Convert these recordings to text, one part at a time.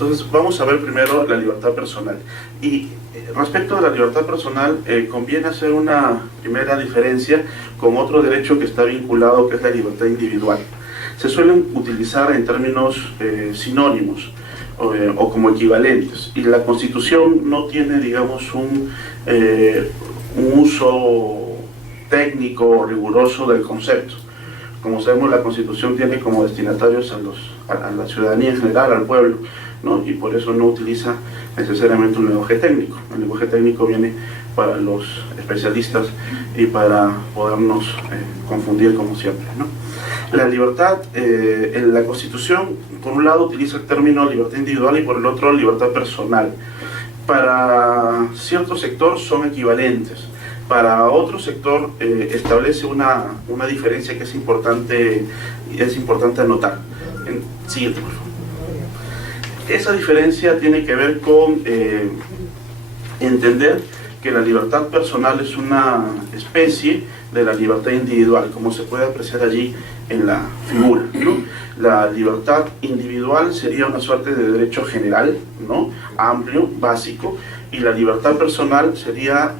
Entonces vamos a ver primero la libertad personal. Y respecto a la libertad personal, conviene hacer una primera diferencia con otro derecho que está vinculado, que es la libertad individual. Se suelen utilizar en términos sinónimos o como equivalentes, y la Constitución no tiene, digamos, un uso técnico o riguroso del concepto. Como sabemos, la Constitución tiene como destinatarios a la ciudadanía en general, al pueblo, ¿no? Y por eso no utiliza necesariamente un lenguaje técnico. El lenguaje técnico viene para los especialistas y para podernos confundir como siempre, ¿no? La libertad, en la Constitución, por un lado utiliza el término libertad individual y por el otro libertad personal. Para cierto sector son equivalentes, para otro sector establece una diferencia que es importante anotar. Siguiente, por favor. Esa diferencia tiene que ver con entender que la libertad personal es una especie de la libertad individual, como se puede apreciar allí en la figura, ¿no? La libertad individual sería una suerte de derecho general, ¿no? Amplio, básico, y la libertad personal sería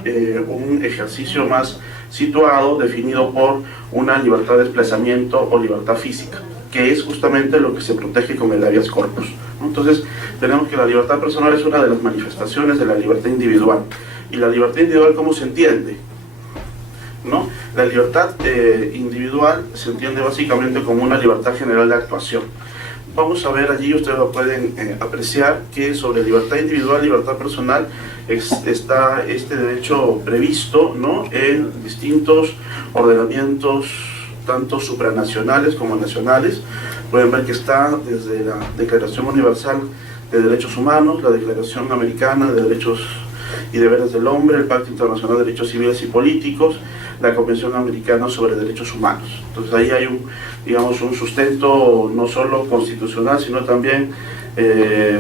un ejercicio más situado, definido por una libertad de desplazamiento o libertad física, que es justamente lo que se protege con el habeas corpus, ¿no? Entonces tenemos que la libertad personal es una de las manifestaciones de la libertad individual. ¿Y la libertad individual cómo se entiende? ¿No? La libertad individual se entiende básicamente como una libertad general de actuación. Vamos a ver allí, ustedes lo pueden apreciar, que sobre libertad individual y libertad personal está este derecho previsto, ¿no? En distintos ordenamientos, tanto supranacionales como nacionales. Pueden ver que está desde la Declaración Universal de Derechos Humanos, la Declaración Americana de Derechos y Deberes del Hombre, el Pacto Internacional de Derechos Civiles y Políticos, la Convención Americana sobre Derechos Humanos. Entonces ahí hay un sustento no solo constitucional, sino también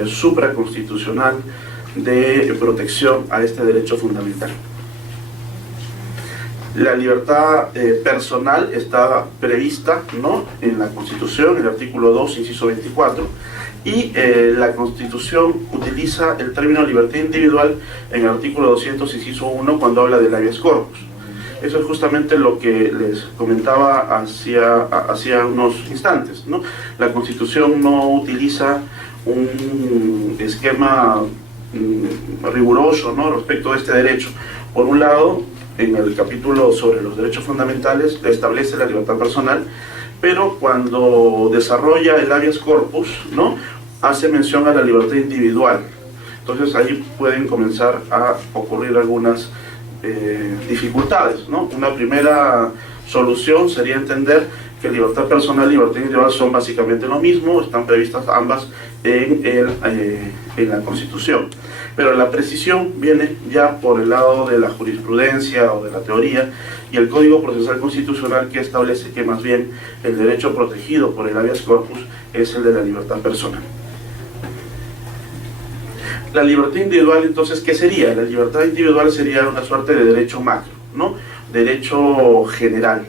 supraconstitucional de protección a este derecho fundamental. La libertad personal está prevista, ¿no?, en la Constitución, en el artículo 2, inciso 24, y la Constitución utiliza el término libertad individual en el artículo 200, inciso 1, cuando habla del habeas corpus. Eso es justamente lo que les comentaba hacía unos instantes, ¿no? La Constitución no utiliza un esquema riguroso, ¿no?, respecto a este derecho. Por un lado, en el capítulo sobre los derechos fundamentales establece la libertad personal, pero cuando desarrolla el habeas corpus, ¿no?, hace mención a la libertad individual. Entonces ahí pueden comenzar a ocurrir algunas dificultades, ¿no? Una primera solución sería entender que libertad personal y libertad individual son básicamente lo mismo, están previstas ambas en la Constitución. Pero la precisión viene ya por el lado de la jurisprudencia o de la teoría, y el Código Procesal Constitucional, que establece que más bien el derecho protegido por el habeas corpus es el de la libertad personal. La libertad individual, entonces, ¿qué sería? La libertad individual sería una suerte de derecho macro, ¿no? Derecho general.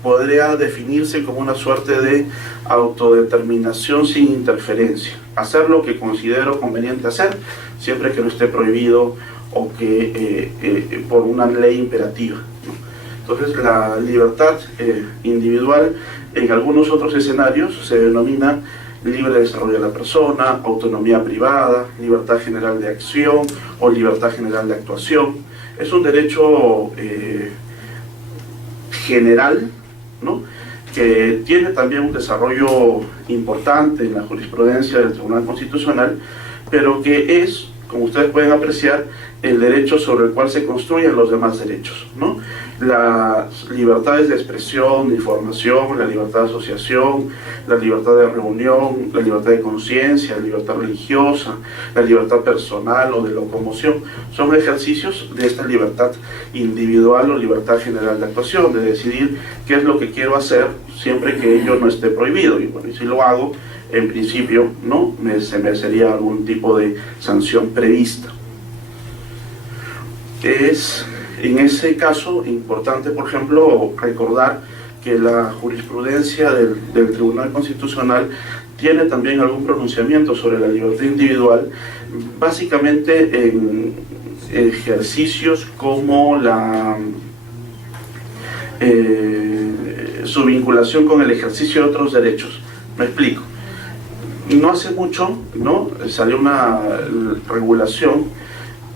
Podría definirse como una suerte de autodeterminación sin interferencia. Hacer lo que considero conveniente hacer, siempre que no esté prohibido o que por una ley imperativa, ¿no? Entonces, la libertad individual en algunos otros escenarios se denomina libre desarrollo de la persona, autonomía privada, libertad general de acción o libertad general de actuación. Es un derecho general, ¿no?, que tiene también un desarrollo importante en la jurisprudencia del Tribunal Constitucional, pero que es, como ustedes pueden apreciar, el derecho sobre el cual se construyen los demás derechos, ¿no? Las libertades de expresión, de información, la libertad de asociación, la libertad de reunión, la libertad de conciencia, la libertad religiosa, la libertad personal o de locomoción, son ejercicios de esta libertad individual o libertad general de actuación, de decidir qué es lo que quiero hacer siempre que ello no esté prohibido. Y bueno, y si lo hago, en principio, ¿no?, se merecería algún tipo de sanción prevista. Es en ese caso importante, por ejemplo, recordar que la jurisprudencia del Tribunal Constitucional tiene también algún pronunciamiento sobre la libertad individual, básicamente en ejercicios como su vinculación con el ejercicio de otros derechos. Me explico. No hace mucho, ¿no?, salió una regulación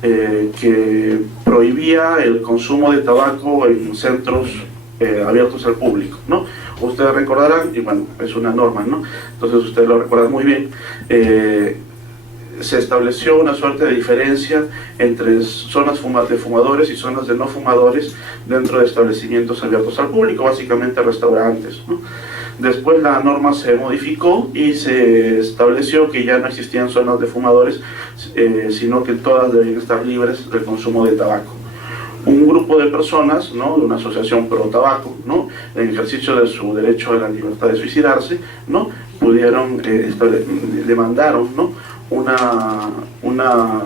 que prohibía el consumo de tabaco en centros abiertos al público, ¿no? Ustedes recordarán, y bueno, es una norma, ¿no?, entonces ustedes lo recuerdan muy bien, se estableció una suerte de diferencia entre zonas de fumadores y zonas de no fumadores dentro de establecimientos abiertos al público, básicamente restaurantes, ¿no? Después la norma se modificó y se estableció que ya no existían zonas de fumadores, sino que todas debían estar libres del consumo de tabaco. Un grupo de personas, ¿no?, de una asociación pro tabaco, ¿no?, en ejercicio de su derecho a la libertad de suicidarse, ¿no?, demandaron, ¿no?, una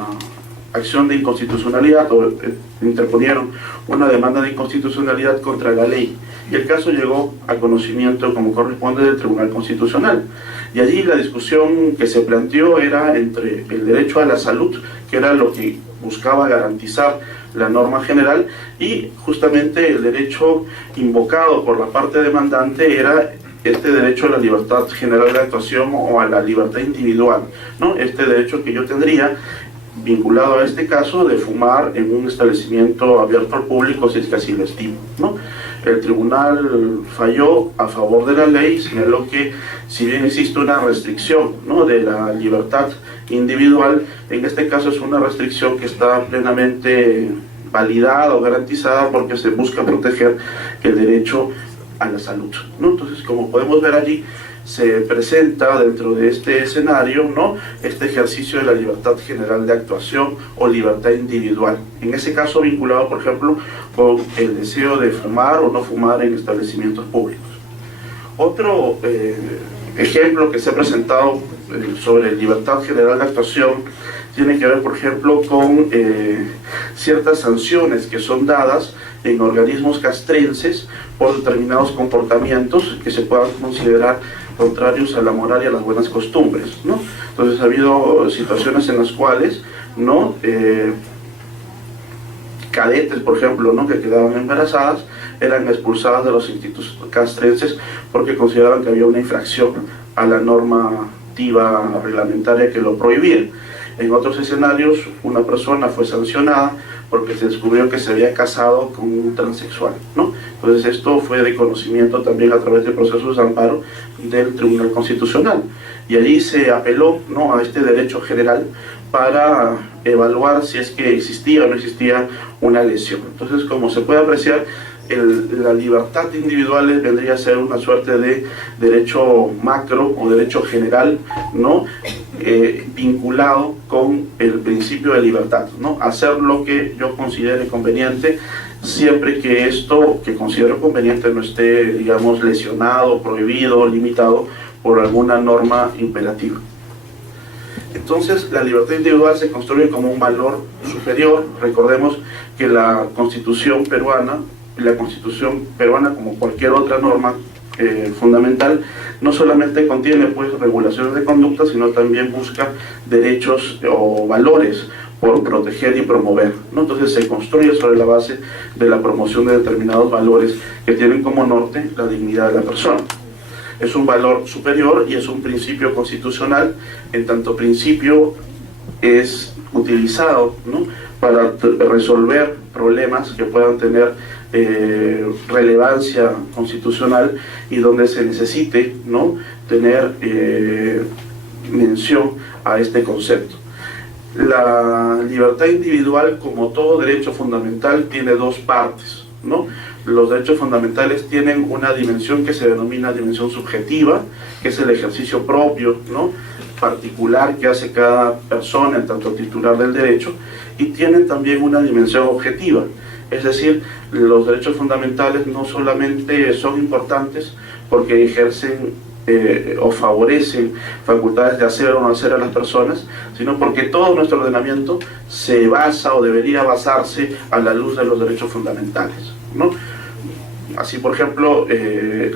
acción de inconstitucionalidad, o interponieron una demanda de inconstitucionalidad contra la ley, y el caso llegó a conocimiento, como corresponde, del Tribunal Constitucional. Y allí la discusión que se planteó era entre el derecho a la salud, que era lo que buscaba garantizar la norma general, y justamente el derecho invocado por la parte demandante era este derecho a la libertad general de actuación o a la libertad individual, ¿no?, este derecho que yo tendría vinculado a este caso de fumar en un establecimiento abierto al público, si es que así lo estimo, ¿no? El tribunal falló a favor de la ley, señaló que si bien existe una restricción, ¿no?, de la libertad individual, en este caso es una restricción que está plenamente validada o garantizada porque se busca proteger el derecho a la salud, ¿no? Entonces, como podemos ver allí, se presenta dentro de este escenario, ¿no?, este ejercicio de la libertad general de actuación o libertad individual, en ese caso vinculado, por ejemplo, con el deseo de fumar o no fumar en establecimientos públicos. Otro ejemplo que se ha presentado sobre libertad general de actuación tiene que ver, por ejemplo, con ciertas sanciones que son dadas en organismos castrenses por determinados comportamientos que se puedan considerar contrarios a la moral y a las buenas costumbres, ¿no? Entonces ha habido situaciones en las cuales, ¿no?, cadetes, por ejemplo, ¿no?, que quedaban embarazadas, eran expulsadas de los institutos castrenses porque consideraban que había una infracción a la normativa reglamentaria que lo prohibía. En otros escenarios, una persona fue sancionada porque se descubrió que se había casado con un transexual, ¿no? Entonces esto fue de conocimiento también a través de procesos de amparo del Tribunal Constitucional, y allí se apeló, ¿no?, a este derecho general para evaluar si es que existía o no existía una lesión. Entonces, como se puede apreciar, la libertad individual vendría a ser una suerte de derecho macro o derecho general, ¿no?, vinculado con el principio de libertad, ¿no?, hacer lo que yo considere conveniente, siempre que esto que considero conveniente no esté, digamos, lesionado, prohibido, limitado por alguna norma imperativa. Entonces, la libertad individual se construye como un valor superior. Recordemos que la Constitución peruana, como cualquier otra norma fundamental, no solamente contiene, pues, regulaciones de conducta, sino también busca derechos o valores por proteger y promover, ¿no? Entonces se construye sobre la base de la promoción de determinados valores que tienen como norte la dignidad de la persona. Es un valor superior y es un principio constitucional, en tanto principio es utilizado, ¿no?, para resolver problemas que puedan tener relevancia constitucional y donde se necesite, ¿no?, tener mención a este concepto. La libertad individual, como todo derecho fundamental, tiene dos partes, ¿no? Los derechos fundamentales tienen una dimensión que se denomina dimensión subjetiva, que es el ejercicio propio, ¿no?, particular que hace cada persona en tanto titular del derecho, y tienen también una dimensión objetiva, es decir, los derechos fundamentales no solamente son importantes porque ejercen o favorecen facultades de hacer o no hacer a las personas, sino porque todo nuestro ordenamiento se basa o debería basarse a la luz de los derechos fundamentales, ¿no? Así, por ejemplo,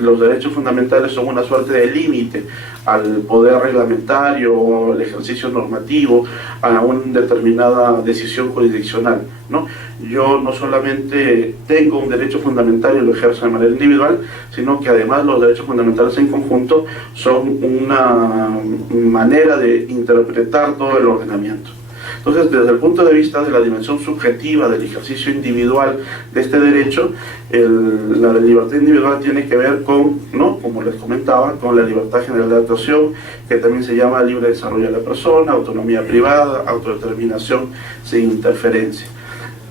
los derechos fundamentales son una suerte de límite al poder reglamentario o al ejercicio normativo, a una determinada decisión jurisdiccional, ¿no? Yo no solamente tengo un derecho fundamental y lo ejerzo de manera individual, sino que además los derechos fundamentales en conjunto son una manera de interpretar todo el ordenamiento. Entonces, desde el punto de vista de la dimensión subjetiva del ejercicio individual de este derecho, la libertad individual tiene que ver con, ¿no?, como les comentaba, con la libertad general de actuación, que también se llama libre desarrollo de la persona, autonomía privada, autodeterminación sin interferencia.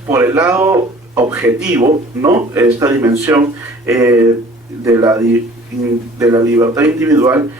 Por el lado objetivo, ¿no?, esta dimensión de la libertad individual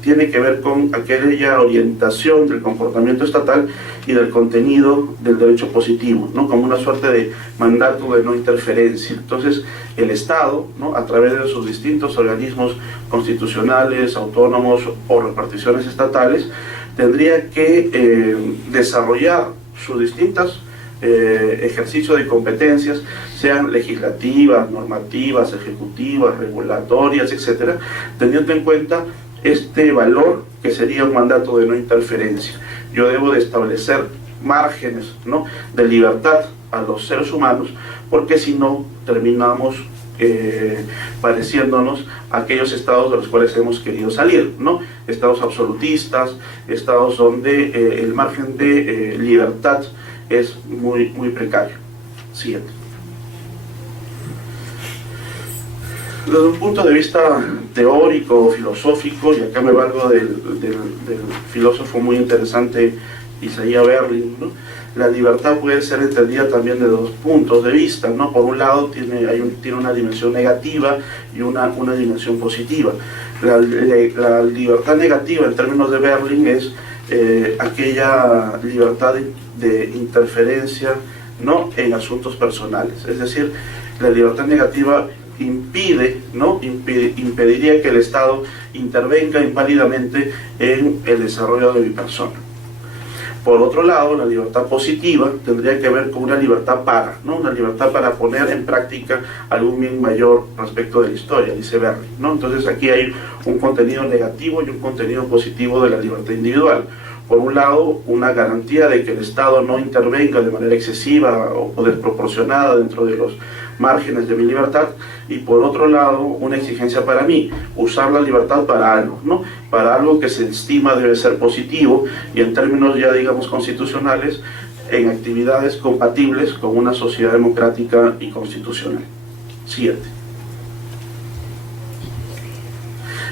tiene que ver con aquella orientación del comportamiento estatal y del contenido del derecho positivo, ¿no?, como una suerte de mandato de no interferencia. Entonces, el Estado, ¿no?, a través de sus distintos organismos constitucionales, autónomos o reparticiones estatales, tendría que desarrollar sus distintas ejercicio de competencias, sean legislativas, normativas, ejecutivas, regulatorias, etcétera, teniendo en cuenta este valor que sería un mandato de no interferencia. Yo debo de establecer márgenes, ¿no?, de libertad a los seres humanos, porque si no terminamos pareciéndonos a aquellos estados de los cuales hemos querido salir, ¿no?, estados absolutistas, estados donde el margen de libertad es muy precario. Siguiente. Desde un punto de vista teórico, filosófico, y acá me valgo del filósofo muy interesante Isaiah Berlin, ¿no?, la libertad puede ser entendida también de dos puntos de vista, ¿no? Por un lado tiene una dimensión negativa y una dimensión positiva. La libertad negativa en términos de Berlin es aquella libertad de interferencia, ¿no?, en asuntos personales. Es decir, la libertad negativa impide, ¿no?, impediría que el Estado intervenga inválidamente en el desarrollo de mi persona. Por otro lado, la libertad positiva tendría que ver con una libertad para, ¿no?, una libertad para poner en práctica algún bien mayor respecto de la historia, dice Berlin, ¿no? Entonces aquí hay un contenido negativo y un contenido positivo de la libertad individual. Por un lado, una garantía de que el Estado no intervenga de manera excesiva o desproporcionada dentro de los márgenes de mi libertad, y por otro lado, una exigencia para mí, usar la libertad para algo, ¿no?, para algo que se estima debe ser positivo, y en términos ya digamos constitucionales, en actividades compatibles con una sociedad democrática y constitucional. Siguiente.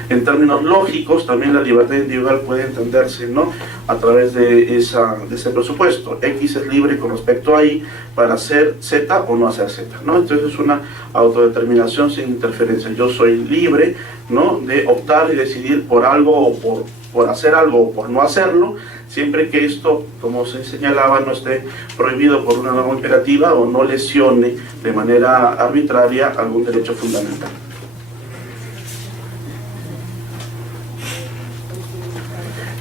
En términos lógicos, también la libertad individual puede entenderse, ¿no?, a través de ese presupuesto. X es libre con respecto a Y para hacer Z o no hacer Z, ¿no? Entonces es una autodeterminación sin interferencia. Yo soy libre, ¿no?, de optar y decidir por algo o por hacer algo o por no hacerlo, siempre que esto, como se señalaba, no esté prohibido por una norma imperativa o no lesione de manera arbitraria algún derecho fundamental.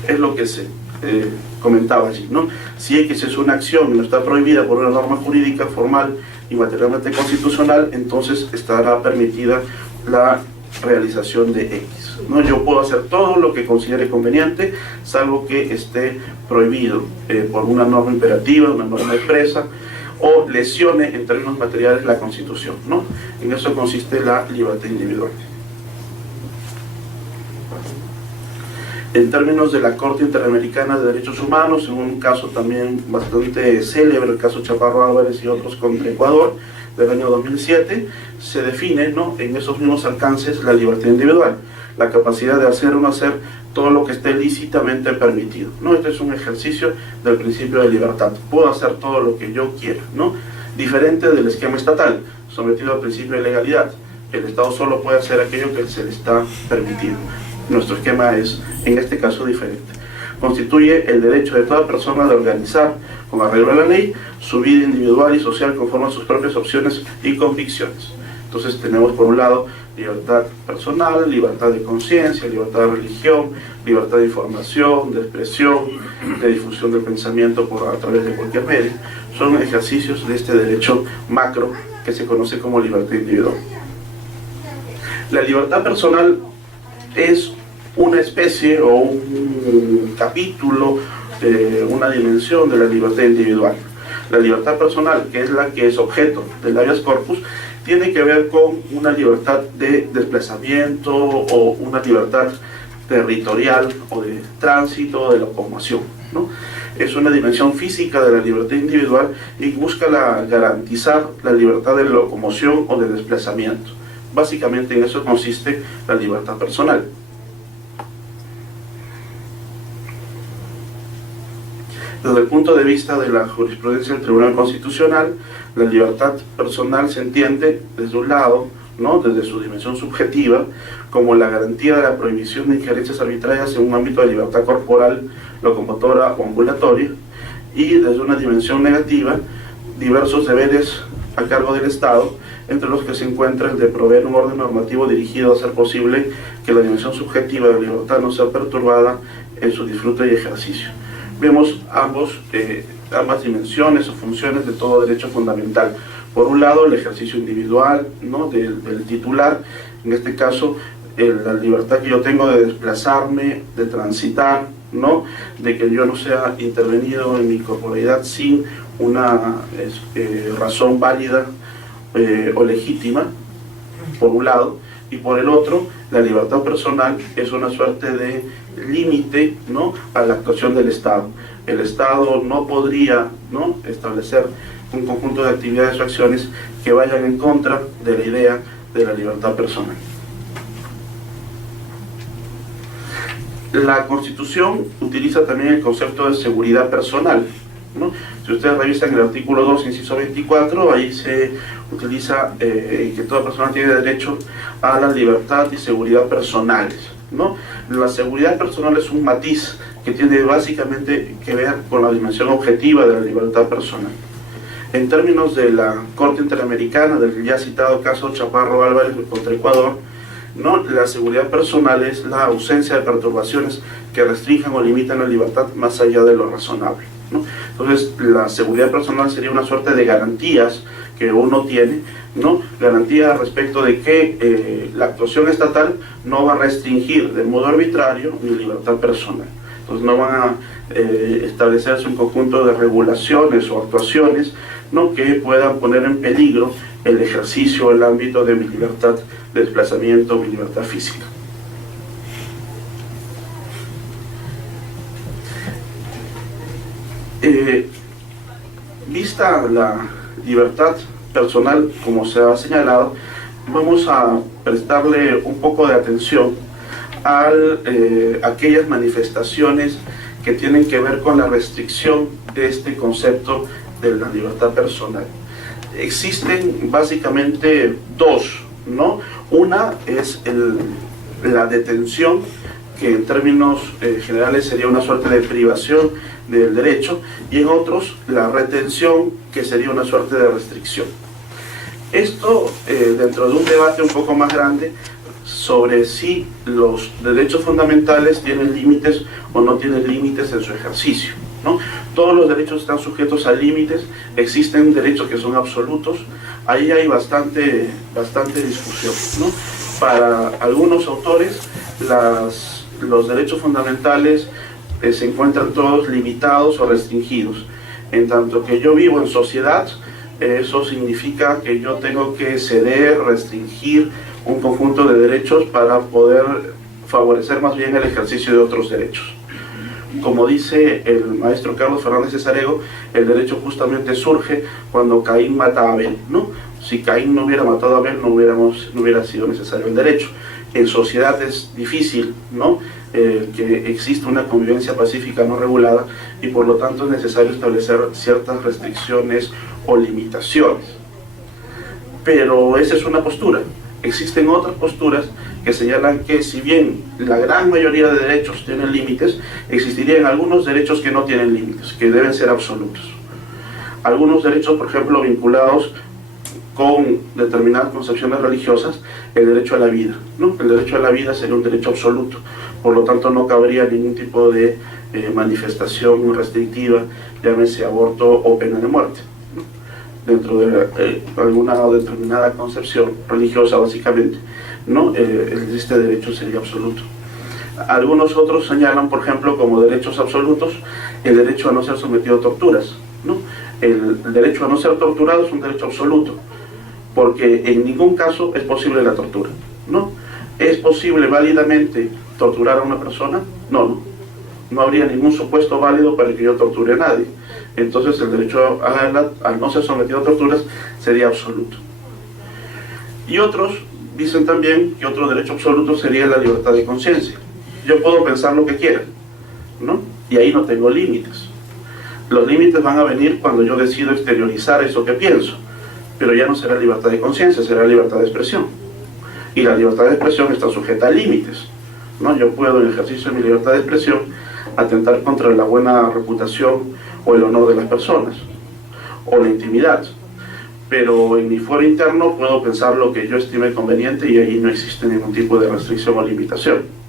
Es lo que se comentaba allí, ¿no? Si X es una acción y no está prohibida por una norma jurídica formal y materialmente constitucional, entonces estará permitida la realización de X, ¿no? Yo puedo hacer todo lo que considere conveniente, salvo que esté prohibido por una norma imperativa, una norma expresa, o lesione en términos materiales la Constitución, ¿no? En eso consiste la libertad individual. En términos de la Corte Interamericana de Derechos Humanos, en un caso también bastante célebre, el caso Chaparro Álvarez y otros contra Ecuador, del año 2007, se define, ¿no?, en esos mismos alcances la libertad individual, la capacidad de hacer o no hacer todo lo que esté lícitamente permitido, ¿no? Este es un ejercicio del principio de libertad. Puedo hacer todo lo que yo quiera, ¿no?, diferente del esquema estatal, sometido al principio de legalidad. El Estado solo puede hacer aquello que se le está permitido. Nuestro esquema es, en este caso, diferente. Constituye el derecho de toda persona de organizar, con arreglo a la ley, su vida individual y social conforme a sus propias opciones y convicciones. Entonces tenemos, por un lado, libertad personal, libertad de conciencia, libertad de religión, libertad de información, de expresión, de difusión del pensamiento a través de cualquier medio. Son ejercicios de este derecho macro que que se conoce como libertad individual. La libertad personal es una especie o un capítulo, una dimensión de la libertad individual. La libertad personal, que es la que es objeto del habeas corpus, tiene que ver con una libertad de desplazamiento o una libertad territorial o de tránsito, de locomoción, ¿no? Es una dimensión física de la libertad individual y busca garantizar la libertad de locomoción o de desplazamiento. Básicamente en eso consiste la libertad personal. Desde el punto de vista de la jurisprudencia del Tribunal Constitucional, la libertad personal se entiende desde un lado, ¿no?, desde su dimensión subjetiva, como la garantía de la prohibición de injerencias arbitrarias en un ámbito de libertad corporal, locomotora o ambulatoria, y desde una dimensión negativa, diversos deberes a cargo del Estado, entre los que se encuentra el de proveer un orden normativo dirigido a hacer posible que la dimensión subjetiva de la libertad no sea perturbada en su disfrute y ejercicio. Vemos ambas dimensiones o funciones de todo derecho fundamental. Por un lado, el ejercicio individual, ¿no?, del titular, en este caso, la libertad que yo tengo de desplazarme, de transitar, ¿no?, de que yo no sea intervenido en mi corporalidad sin una razón válida o legítima, por un lado, y por el otro, la libertad personal es una suerte de límite, ¿no?, a la actuación del Estado. El Estado no podría, ¿no?, establecer un conjunto de actividades o acciones que vayan en contra de la idea de la libertad personal. La Constitución utiliza también el concepto de seguridad personal, ¿no? Si ustedes revisan el artículo 2, inciso 24, ahí se utiliza que toda persona tiene derecho a la libertad y seguridad personales, ¿no? La seguridad personal es un matiz que tiene básicamente que ver con la dimensión objetiva de la libertad personal. En términos de la Corte Interamericana, del ya citado caso Chaparro Álvarez contra Ecuador, ¿no?, la seguridad personal es la ausencia de perturbaciones que restrinjan o limitan la libertad más allá de lo razonable, ¿no? Entonces, la seguridad personal sería una suerte de garantías que uno tiene, ¿no?, garantía respecto de que la actuación estatal no va a restringir de modo arbitrario mi libertad personal. Entonces no van a establecerse un conjunto de regulaciones o actuaciones, ¿no?, que puedan poner en peligro el ejercicio o el ámbito de mi libertad de desplazamiento, mi libertad física. Vista la libertad personal, como se ha señalado, vamos a prestarle un poco de atención a aquellas manifestaciones que tienen que ver con la restricción de este concepto de la libertad personal. Existen básicamente dos, ¿no? Una es la detención, que en términos generales sería una suerte de privación del derecho, y en otros la retención, que sería una suerte de restricción. Esto dentro de un debate un poco más grande sobre si los derechos fundamentales tienen límites o no tienen límites en su ejercicio, ¿no? Todos los derechos están sujetos a límites, existen derechos que son absolutos, ahí hay bastante discusión, ¿no? Para algunos autores los derechos fundamentales se encuentran todos limitados o restringidos. En tanto que yo vivo en sociedad, eso significa que yo tengo que ceder, restringir un conjunto de derechos para poder favorecer más bien el ejercicio de otros derechos. Como dice el maestro Carlos Fernández Cesarego, el derecho justamente surge cuando Caín mata a Abel, ¿no? Si Caín no hubiera matado a Abel, no hubiera sido necesario el derecho. En sociedad es difícil, ¿no?, que exista una convivencia pacífica no regulada, y por lo tanto es necesario establecer ciertas restricciones o limitaciones. Pero esa es una postura. Existen otras posturas que señalan que si bien la gran mayoría de derechos tienen límites, existirían algunos derechos que no tienen límites, que deben ser absolutos. Algunos derechos, por ejemplo, vinculados con determinadas concepciones religiosas, el derecho a la vida, ¿no? El derecho a la vida sería un derecho absoluto, por lo tanto no cabría ningún tipo de manifestación restrictiva, llámese aborto o pena de muerte, ¿no? dentro de alguna determinada concepción religiosa, básicamente, ¿no? Este derecho sería absoluto. Algunos otros señalan, por ejemplo, como derechos absolutos, el derecho a no ser sometido a torturas, ¿no? El derecho a no ser torturado es un derecho absoluto, porque en ningún caso es posible la tortura, ¿no? ¿Es posible válidamente torturar a una persona? No habría ningún supuesto válido para que yo torture a nadie. Entonces el derecho a no ser sometido a torturas sería absoluto. Y otros dicen también que otro derecho absoluto sería la libertad de conciencia. Yo puedo pensar lo que quiera, ¿no? Y ahí no tengo límites. Los límites van a venir cuando yo decido exteriorizar eso que pienso, pero ya no será libertad de conciencia, será libertad de expresión. Y la libertad de expresión está sujeta a límites, ¿no? Yo puedo, en ejercicio de mi libertad de expresión, atentar contra la buena reputación o el honor de las personas, o la intimidad. Pero en mi fuero interno puedo pensar lo que yo estime conveniente y ahí no existe ningún tipo de restricción o limitación.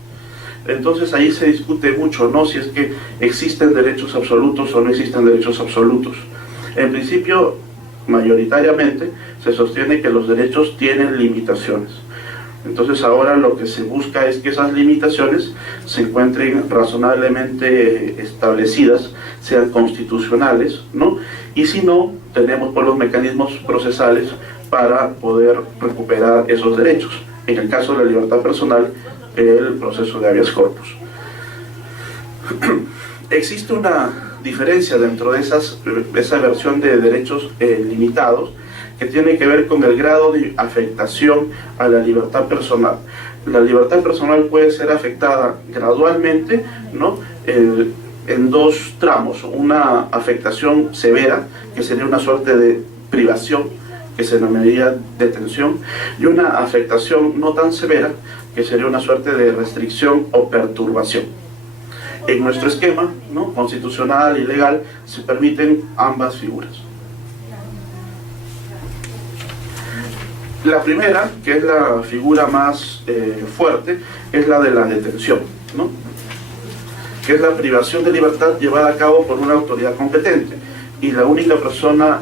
Entonces ahí se discute mucho, ¿no? Si es que existen derechos absolutos o no existen derechos absolutos. En principio, mayoritariamente, se sostiene que los derechos tienen limitaciones. Entonces ahora lo que se busca es que esas limitaciones se encuentren razonablemente establecidas, sean constitucionales, ¿no? Y si no, tenemos por los mecanismos procesales para poder recuperar esos derechos. En el caso de la libertad personal, el proceso de habeas corpus. Existe una diferencia dentro de esa versión de derechos limitados que tiene que ver con el grado de afectación a la libertad personal. La libertad personal puede ser afectada gradualmente, ¿no? En dos tramos: una afectación severa, que sería una suerte de privación, que se denominaría detención, y una afectación no tan severa, que sería una suerte de restricción o perturbación. En nuestro esquema, ¿no?, constitucional y legal se permiten ambas figuras. La primera, que es la figura más fuerte, es la de la detención, ¿no?, que es la privación de libertad llevada a cabo por una autoridad competente, y la única persona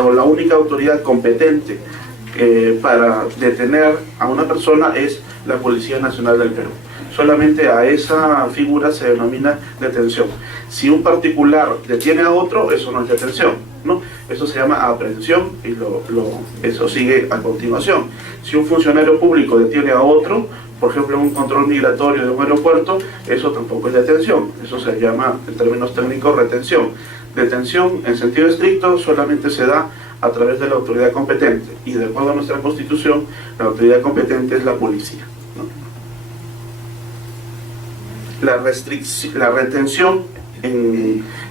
o la única autoridad competente para detener a una persona es la Policía Nacional del Perú. Solamente a esa figura se denomina detención. Si un particular detiene a otro, eso no es detención, ¿no? Eso se llama aprehensión y eso sigue a continuación. Si un funcionario público detiene a otro, por ejemplo en un control migratorio de un aeropuerto, eso tampoco es detención. Eso se llama, en términos técnicos, retención. Detención en sentido estricto solamente se da a través de la autoridad competente, y de acuerdo a nuestra Constitución, la autoridad competente es la policía, ¿no? La retención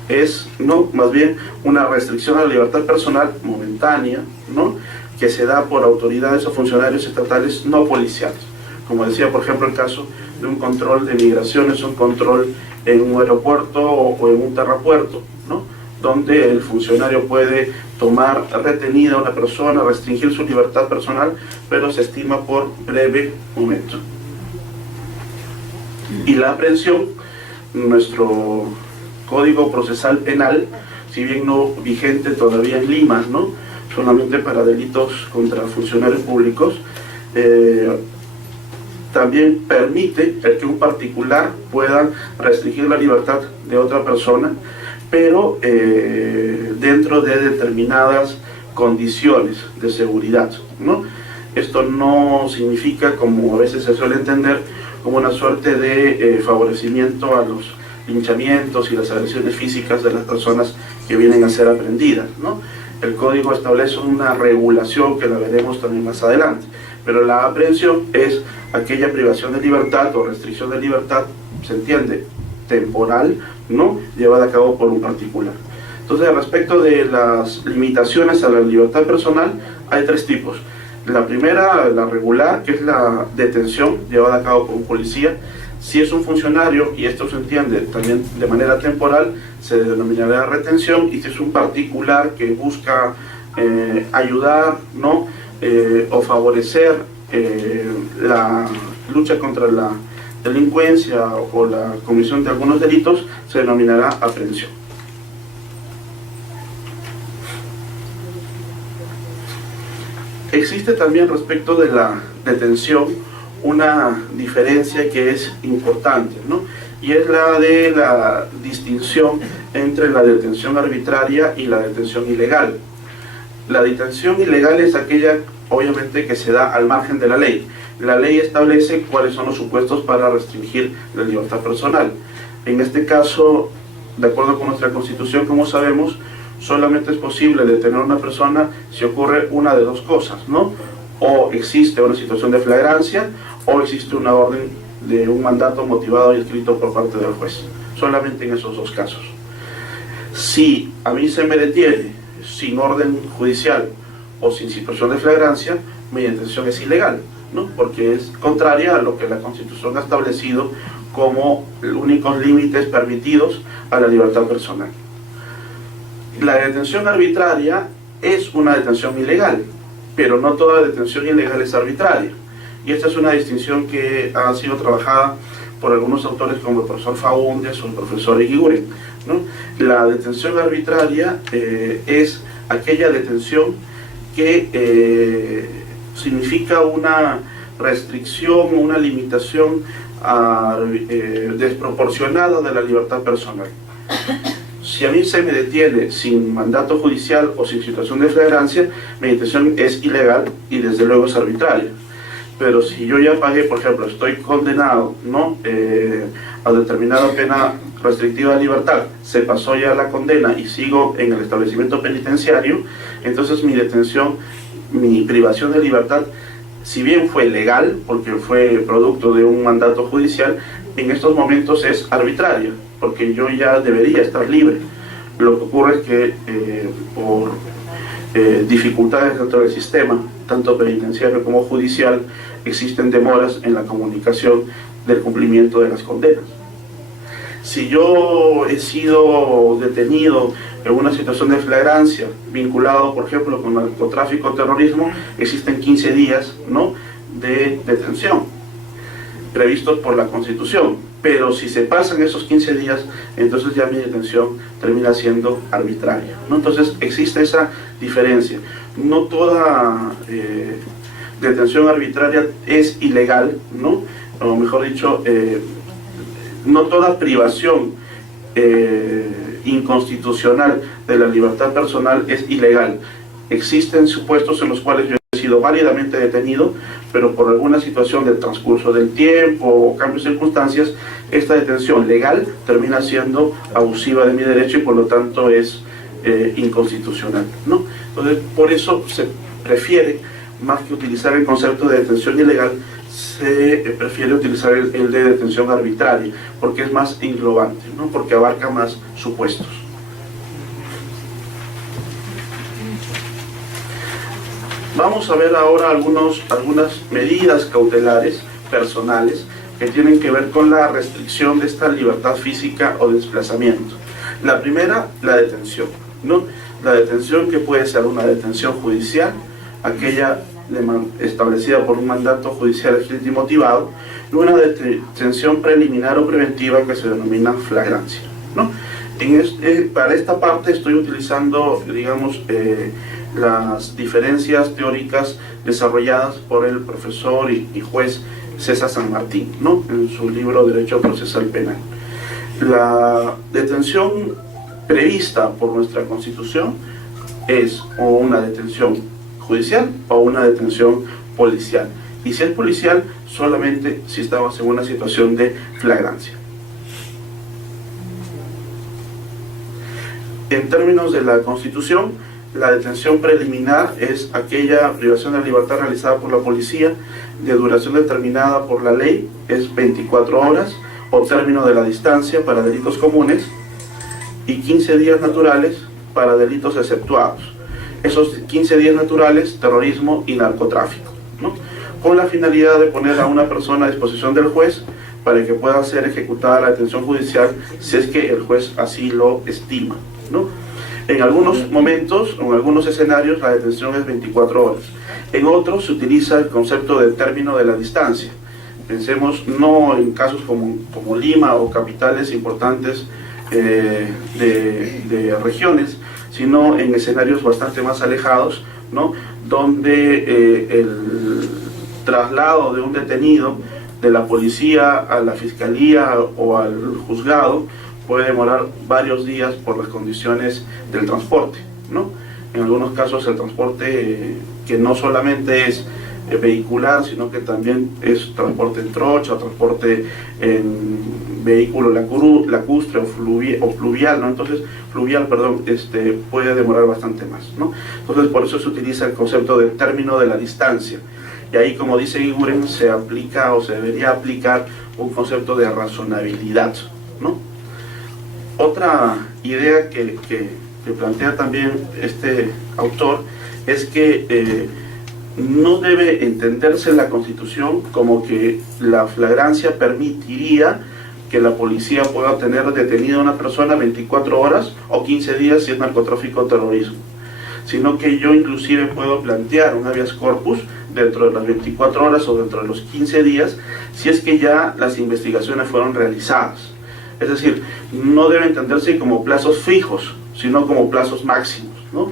es, ¿no?, más bien una restricción a la libertad personal momentánea, ¿no?, que se da por autoridades o funcionarios estatales no policiales. Como decía, por ejemplo, el caso de un control de migraciones, un control en un aeropuerto o en un terrapuerto, ¿no?, donde el funcionario puede tomar retenida a una persona, restringir su libertad personal, pero se estima por breve momento. Y la aprehensión, nuestro Código Procesal Penal, si bien no vigente todavía en Lima, ¿no?, solamente para delitos contra funcionarios públicos, también permite el que un particular pueda restringir la libertad de otra persona, pero dentro de determinadas condiciones de seguridad, ¿no? Esto no significa, como a veces se suele entender, como una suerte de favorecimiento a los linchamientos y las agresiones físicas de las personas que vienen a ser aprehendidas, ¿no? El código establece una regulación que la veremos también más adelante, pero la aprehensión es aquella privación de libertad o restricción de libertad, se entiende, temporal, ¿no?, llevada a cabo por un particular. Entonces, respecto de las limitaciones a la libertad personal, hay tres tipos. La primera, la regular, que es la detención llevada a cabo por un policía. Si es un funcionario, y esto se entiende también de manera temporal, se denominará retención. Y si es un particular que busca ayudar, ¿no?, o favorecer la lucha contra la delincuencia o la comisión de algunos delitos, se denominará aprehensión. Existe también respecto de la detención una diferencia que es importante, ¿no? Y es la de la distinción entre la detención arbitraria y la detención ilegal. La detención ilegal es aquella, obviamente, que se da al margen de la ley. La ley establece cuáles son los supuestos para restringir la libertad personal. En este caso, de acuerdo con nuestra Constitución, como sabemos, solamente es posible detener a una persona si ocurre una de dos cosas, ¿no? O existe una situación de flagrancia, o existe una orden de un mandato motivado y escrito por parte del juez. Solamente en esos dos casos. Si a mí se me detiene sin orden judicial o sin situación de flagrancia, mi detención es ilegal, ¿no? Porque es contraria a lo que la Constitución ha establecido como únicos límites permitidos a la libertad personal. La detención arbitraria es una detención ilegal, pero no toda detención ilegal es arbitraria. Y esta es una distinción que ha sido trabajada por algunos autores como el profesor Faúndez o el profesor Eguiguren, ¿no? La detención arbitraria es aquella detención que significa una restricción, una limitación desproporcionada de la libertad personal. Si a mí se me detiene sin mandato judicial o sin situación de flagrancia, mi detención es ilegal y desde luego es arbitraria. Pero si yo ya pagué, por ejemplo, estoy condenado, ¿no? A determinada pena restrictiva de libertad, se pasó ya la condena y sigo en el establecimiento penitenciario, entonces mi detención, mi privación de libertad, si bien fue legal, porque fue producto de un mandato judicial, en estos momentos es arbitraria, porque yo ya debería estar libre. Lo que ocurre es que por dificultades dentro del sistema, tanto penitenciario como judicial, existen demoras en la comunicación del cumplimiento de las condenas. Si yo he sido detenido en una situación de flagrancia, vinculado, por ejemplo, con narcotráfico o terrorismo, existen 15 días, ¿no?, de detención, previstos por la Constitución. Pero si se pasan esos 15 días, entonces ya mi detención termina siendo arbitraria, ¿no? Entonces existe esa diferencia. No toda detención arbitraria es ilegal, ¿no? O mejor dicho, no toda privación inconstitucional de la libertad personal es ilegal. Existen supuestos en los cuales yo he sido válidamente detenido, pero por alguna situación del transcurso del tiempo o cambios de circunstancias, esta detención legal termina siendo abusiva de mi derecho y por lo tanto es inconstitucional, ¿no? Entonces, por eso se prefiere, más que utilizar el concepto de detención ilegal, se prefiere utilizar el de detención arbitraria, porque es más englobante, ¿no? Porque abarca más supuestos. Vamos a ver ahora algunas medidas cautelares personales que tienen que ver con la restricción de esta libertad física o desplazamiento. La primera, la detención, ¿no? La detención, que puede ser una detención judicial, aquella establecida por un mandato judicial escrito y motivado, y una detención preliminar o preventiva que se denomina flagrancia, ¿no? Para esta parte estoy utilizando, digamos, las diferencias teóricas desarrolladas por el profesor y juez César San Martín, ¿no?, en su libro Derecho Procesal Penal. La detención prevista por nuestra Constitución es o una detención judicial o una detención policial. Y si es policial, solamente si estamos en una situación de flagrancia. En términos de la Constitución, la detención preliminar es aquella privación de libertad realizada por la policía de duración determinada por la ley, es 24 horas o término de la distancia para delitos comunes y 15 días naturales para delitos exceptuados. Esos 15 días naturales, terrorismo y narcotráfico, ¿no?, con la finalidad de poner a una persona a disposición del juez para que pueda ser ejecutada la detención judicial si es que el juez así lo estima, ¿no? En algunos momentos o en algunos escenarios la detención es 24 horas. En otros se utiliza el concepto de término de la distancia. Pensemos no en casos como Lima o capitales importantes de regiones, sino en escenarios bastante más alejados, ¿no? Donde el traslado de un detenido de la policía a la fiscalía o al juzgado puede demorar varios días por las condiciones del transporte, ¿no? En algunos casos el transporte que no solamente es vehicular, sino que también es transporte en trocha, transporte en vehículo lacustre o fluvial, ¿no? Entonces, puede demorar bastante más, ¿no? Entonces, por eso se utiliza el concepto del término de la distancia. Y ahí, como dice Iguren, se aplica o se debería aplicar un concepto de razonabilidad, ¿no? Otra idea que plantea también este autor es que no debe entenderse la Constitución como que la flagrancia permitiría que la policía pueda tener detenida a una persona 24 horas o 15 días si es narcotráfico o terrorismo, sino que yo inclusive puedo plantear un habeas corpus dentro de las 24 horas o dentro de los 15 días si es que ya las investigaciones fueron realizadas. Es decir, no debe entenderse como plazos fijos, sino como plazos máximos, ¿no?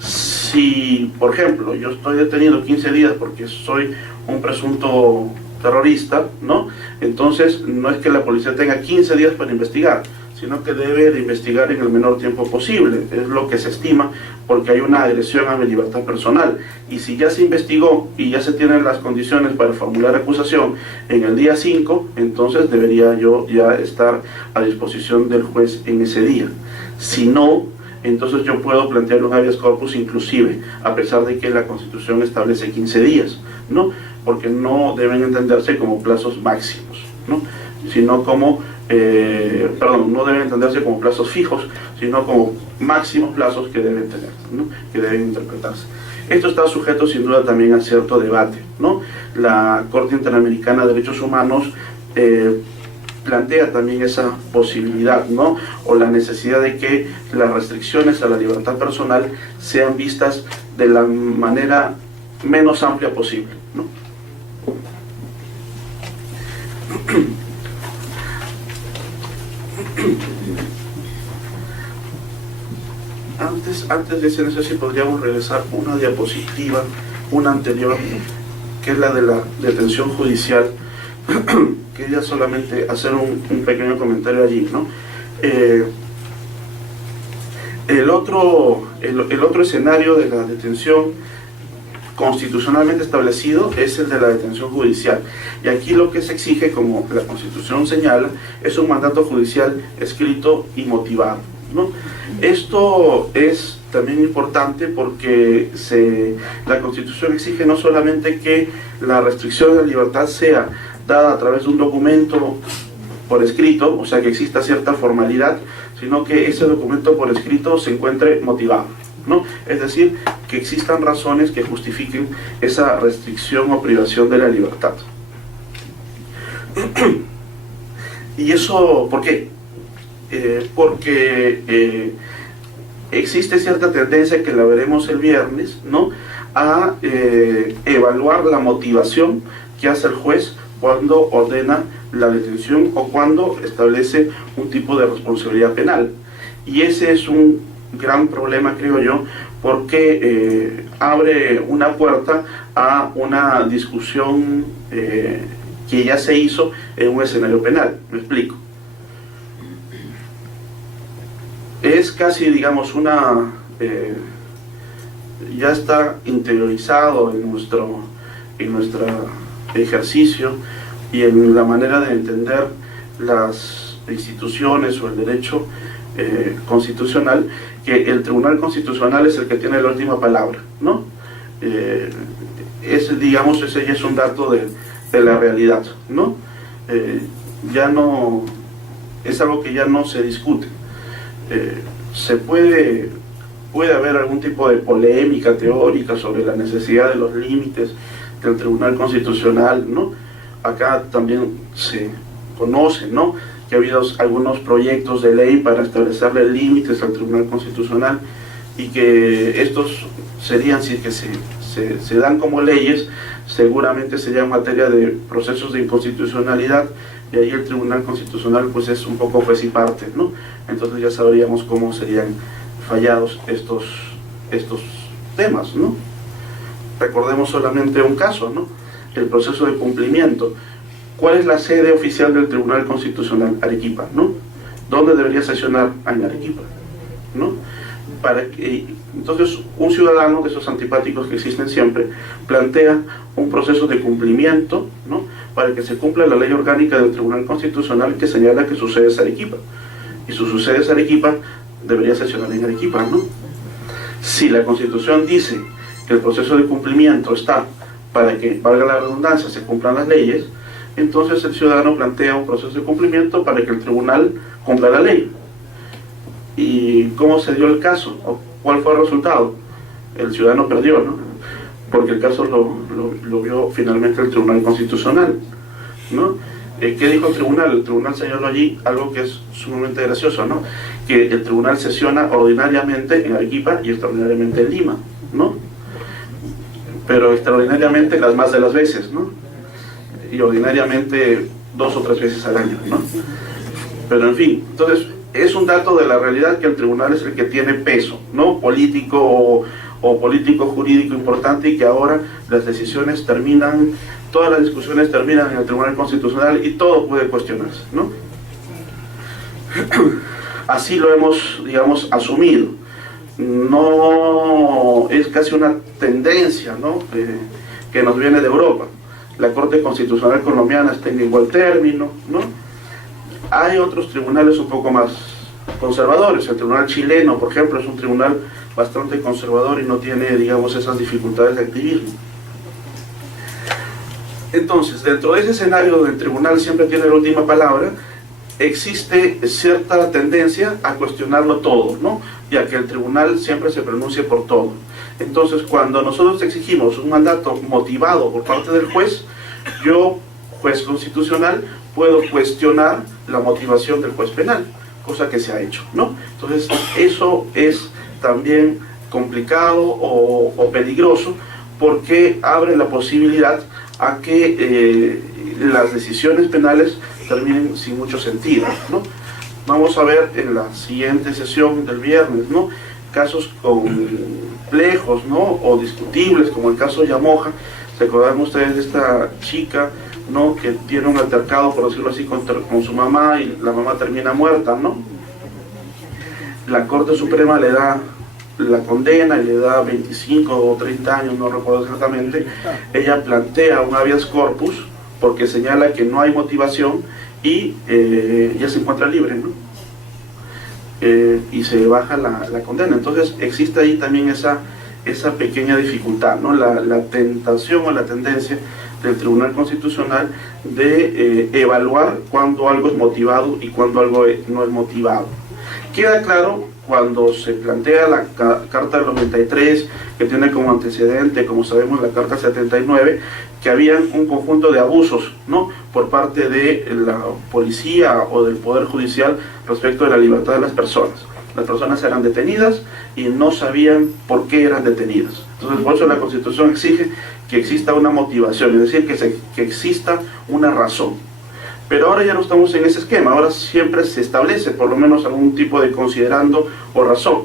Si, por ejemplo, yo estoy detenido 15 días porque soy un presunto terrorista, ¿no? Entonces, no es que la policía tenga 15 días para investigar, sino que debe de investigar en el menor tiempo posible. Es lo que se estima porque hay una agresión a mi libertad personal. Y si ya se investigó y ya se tienen las condiciones para formular acusación en el día 5, entonces debería yo ya estar a disposición del juez en ese día. Si no, entonces yo puedo plantear un habeas corpus inclusive, a pesar de que la Constitución establece 15 días, ¿no? Porque no deben entenderse como plazos máximos, ¿no? Sino como, no deben entenderse como plazos fijos, sino como máximos plazos que deben tener, ¿no? Que deben interpretarse. Esto está sujeto sin duda también a cierto debate, ¿no? La Corte Interamericana de Derechos Humanos plantea también esa posibilidad, ¿no? O la necesidad de que las restricciones a la libertad personal sean vistas de la manera menos amplia posible, ¿no? Antes de ese, no sé si podríamos regresar una diapositiva, una anterior, que es la de la detención judicial. Quería solamente hacer un pequeño comentario allí, ¿no? El otro escenario de la detención constitucionalmente establecido es el de la detención judicial. Y aquí lo que se exige, como la Constitución señala, es un mandato judicial escrito y motivado, ¿no? Esto es también importante porque la Constitución exige no solamente que la restricción de la libertad sea dada a través de un documento por escrito, o sea que exista cierta formalidad, sino que ese documento por escrito se encuentre motivado, ¿no? Es decir, que existan razones que justifiquen esa restricción o privación de la libertad. ¿Y eso por qué? Porque existe cierta tendencia, que la veremos el viernes, ¿no?, a evaluar la motivación que hace el juez cuando ordena la detención o cuando establece un tipo de responsabilidad penal. Y ese es un gran problema, creo yo, porque abre una puerta a una discusión que ya se hizo en un escenario penal. Me explico. Es casi, digamos, ya está interiorizado en nuestro ejercicio y en la manera de entender las instituciones o el derecho constitucional, que el Tribunal Constitucional es el que tiene la última palabra, ¿no? Ese ya es un dato de la realidad, ¿no? Ya no es algo que ya no se discute. Puede haber algún tipo de polémica teórica sobre la necesidad de los límites del Tribunal Constitucional, ¿no? Acá también se conoce, ¿no?, que ha habido algunos proyectos de ley para establecerle límites al Tribunal Constitucional, y que estos serían, si es que se dan como leyes, seguramente sería materia de procesos de inconstitucionalidad, y ahí el Tribunal Constitucional pues es un poco juez y parte, ¿no? Entonces ya sabríamos cómo serían fallados estos temas, ¿no? Recordemos solamente un caso, ¿no? El proceso de cumplimiento. ¿Cuál es la sede oficial del Tribunal Constitucional? Arequipa, ¿no? ¿Dónde debería sesionar? En Arequipa, ¿no? Entonces, un ciudadano de esos antipáticos que existen siempre plantea un proceso de cumplimiento, ¿no? Para que se cumpla la ley orgánica del Tribunal Constitucional que señala que su sede es Arequipa. Y su sede es Arequipa, debería sesionar en Arequipa, ¿no? Si la Constitución dice que el proceso de cumplimiento está para que, valga la redundancia, se cumplan las leyes, entonces el ciudadano plantea un proceso de cumplimiento para que el tribunal cumpla la ley. ¿Y cómo se dio el caso? ¿O cuál fue el resultado? El ciudadano perdió, ¿no? Porque el caso lo vio finalmente el Tribunal Constitucional, ¿no? ¿Qué dijo el tribunal? El tribunal señaló allí algo que es sumamente gracioso, ¿no? Que el tribunal sesiona ordinariamente en Arequipa y extraordinariamente en Lima, ¿no? Pero extraordinariamente las más de las veces, ¿no? Y ordinariamente 2 o 3 veces al año, ¿no? Pero en fin, entonces es un dato de la realidad que el tribunal es el que tiene peso, ¿no? Político o político jurídico importante, y que ahora las decisiones terminan, todas las discusiones terminan en el Tribunal Constitucional y todo puede cuestionarse, ¿no? Así lo hemos, digamos, asumido. No es casi una tendencia, ¿no? Que nos viene de Europa. La Corte Constitucional colombiana está en igual término, ¿no? Hay otros tribunales un poco más conservadores. El tribunal chileno, por ejemplo, es un tribunal bastante conservador y no tiene, digamos, esas dificultades de activismo. Entonces, dentro de ese escenario donde el tribunal siempre tiene la última palabra, existe cierta tendencia a cuestionarlo todo, ¿no? Y a que el tribunal siempre se pronuncie por todo. Entonces, cuando nosotros exigimos un mandato motivado por parte del juez, yo, juez constitucional, puedo cuestionar la motivación del juez penal, cosa que se ha hecho, ¿no? Entonces, eso es también complicado o peligroso, porque abre la posibilidad a que las decisiones penales terminen sin mucho sentido, ¿no? Vamos a ver en la siguiente sesión del viernes, ¿no? Casos complejos, ¿no? O discutibles, como el caso Yamoja. Recordarán ustedes de esta chica, ¿no? Que tiene un altercado, por decirlo así, con su mamá, y la mamá termina muerta, ¿no? La Corte Suprema le da la condena y le da 25 o 30 años, no recuerdo exactamente. Ella plantea un habeas corpus porque señala que no hay motivación y ya se encuentra libre, ¿no? Y se baja la condena. Entonces existe ahí también esa pequeña dificultad, ¿no? La tentación o la tendencia del Tribunal Constitucional de evaluar cuando algo es motivado y cuando algo no es motivado. Queda claro cuando se plantea la Carta del 93, que tiene como antecedente, como sabemos, la Carta 79, que había un conjunto de abusos, ¿no? Por parte de la policía o del Poder Judicial respecto de la libertad de las personas. Las personas eran detenidas y no sabían por qué eran detenidas. Entonces, por eso la Constitución exige que exista una motivación, es decir, que exista una razón. Pero ahora ya no estamos en ese esquema, ahora siempre se establece por lo menos algún tipo de considerando o razón.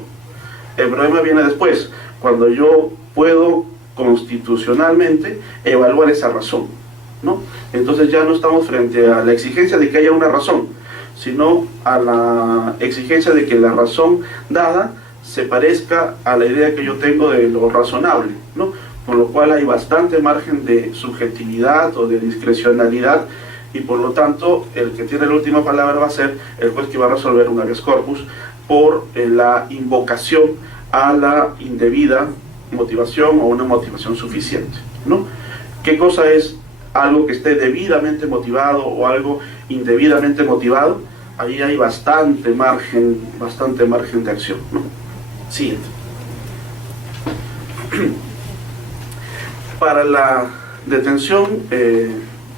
El problema viene después, cuando yo puedo constitucionalmente evaluar esa razón, ¿no? Entonces ya no estamos frente a la exigencia de que haya una razón, sino a la exigencia de que la razón dada se parezca a la idea que yo tengo de lo razonable, ¿no? Por lo cual hay bastante margen de subjetividad o de discrecionalidad, y por lo tanto el que tiene la última palabra va a ser el juez que va a resolver un habeas corpus por la invocación a la indebida motivación o una motivación suficiente, ¿no? ¿Qué cosa es algo que esté debidamente motivado o algo indebidamente motivado? Ahí hay bastante margen de acción, ¿no? Siguiente. Para la detención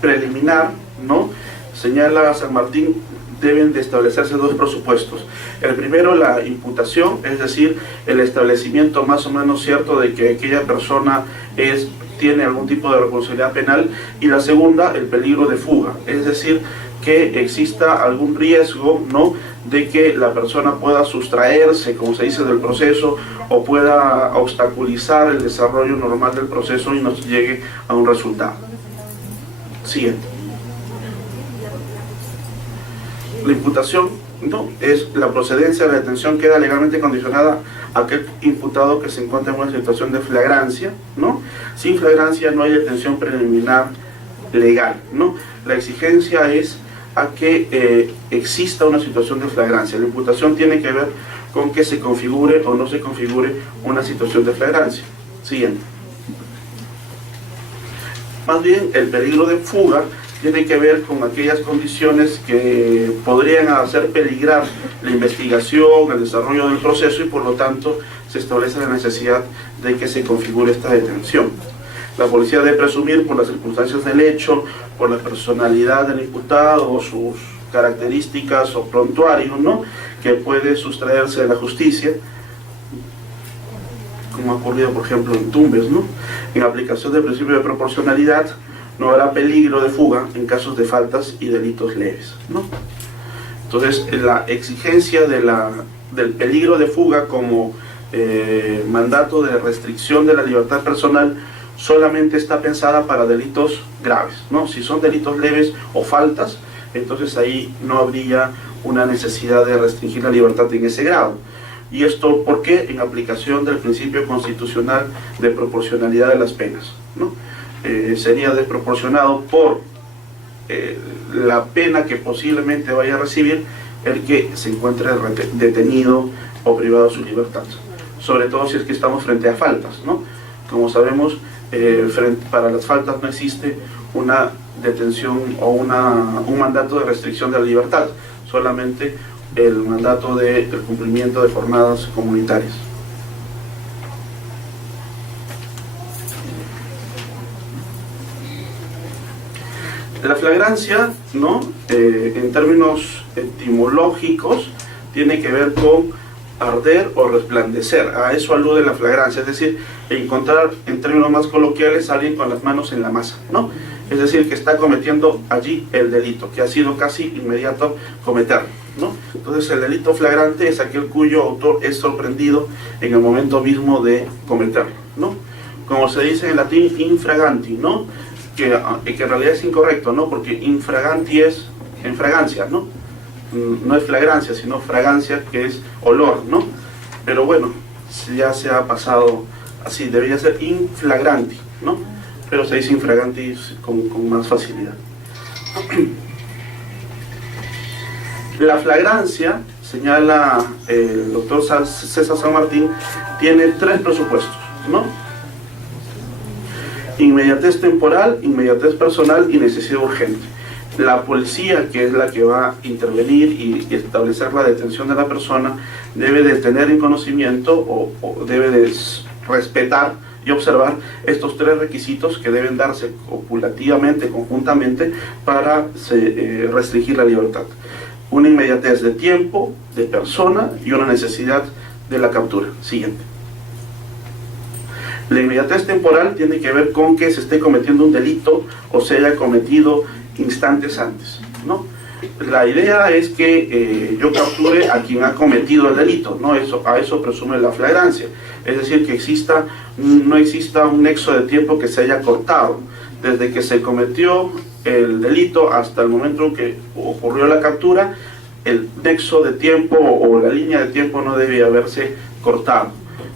preliminar, ¿no? Señala San Martín, deben de establecerse dos presupuestos. El primero, la imputación, es decir, el establecimiento más o menos cierto de que aquella persona tiene algún tipo de responsabilidad penal, y la segunda, el peligro de fuga, es decir, que exista algún riesgo, ¿no?, de que la persona pueda sustraerse, como se dice, del proceso, o pueda obstaculizar el desarrollo normal del proceso y no llegue a un resultado. Siguiente. La imputación, ¿no?, es la procedencia de la detención queda legalmente condicionada a aquel imputado que se encuentra en una situación de flagrancia, ¿no? Sin flagrancia no hay detención preliminar legal, ¿no? La exigencia es a que exista una situación de flagrancia. La imputación tiene que ver con que se configure o no se configure una situación de flagrancia. Siguiente. Más bien, el peligro de fuga tiene que ver con aquellas condiciones que podrían hacer peligrar la investigación, el desarrollo del proceso, y por lo tanto se establece la necesidad de que se configure esta detención. La policía debe presumir, por las circunstancias del hecho, por la personalidad del imputado o sus características o prontuario, ¿no?, que puede sustraerse de la justicia, como ha ocurrido por ejemplo en Tumbes, ¿no? En aplicación del principio de proporcionalidad no habrá peligro de fuga en casos de faltas y delitos leves, ¿no? Entonces, la exigencia del peligro de fuga como mandato de restricción de la libertad personal solamente está pensada para delitos graves, ¿no? Si son delitos leves o faltas, entonces ahí no habría una necesidad de restringir la libertad en ese grado. ¿Y esto por qué? En aplicación del principio constitucional de proporcionalidad de las penas, ¿no? Sería desproporcionado por la pena que posiblemente vaya a recibir el que se encuentre detenido o privado de su libertad, sobre todo si es que estamos frente a faltas, ¿no? Como sabemos, para las faltas no existe una detención o un mandato de restricción de la libertad, solamente el mandato del cumplimiento de jornadas comunitarias. La flagrancia, ¿no?, en términos etimológicos, tiene que ver con arder o resplandecer. A eso alude la flagrancia, es decir, encontrar, en términos más coloquiales, a alguien con las manos en la masa, ¿no? Es decir, que está cometiendo allí el delito, que ha sido casi inmediato cometerlo, ¿no? Entonces, el delito flagrante es aquel cuyo autor es sorprendido en el momento mismo de cometerlo, ¿no? Como se dice en latín, infraganti, ¿no?, que en realidad es incorrecto, ¿no?, porque infraganti es en fragancia, ¿no? No es flagrancia, sino fragancia, que es olor, ¿no? Pero bueno, ya se ha pasado así, debería ser inflagranti, ¿no? Pero se dice infraganti con más facilidad. La flagrancia, señala el doctor César San Martín, tiene tres presupuestos, ¿no? Inmediatez temporal, inmediatez personal y necesidad urgente. La policía, que es la que va a intervenir y establecer la detención de la persona, debe de tener en conocimiento o debe de respetar y observar estos tres requisitos que deben darse copulativamente, conjuntamente, para restringir la libertad. Una inmediatez de tiempo, de persona y una necesidad de la captura. Siguiente. La inmediatez temporal tiene que ver con que se esté cometiendo un delito o se haya cometido instantes antes, ¿no? La idea es que yo capture a quien ha cometido el delito, ¿no? A eso presume la flagrancia, es decir, que no exista un nexo de tiempo que se haya cortado, desde que se cometió el delito hasta el momento en que ocurrió la captura. El nexo de tiempo o la línea de tiempo no debe haberse cortado.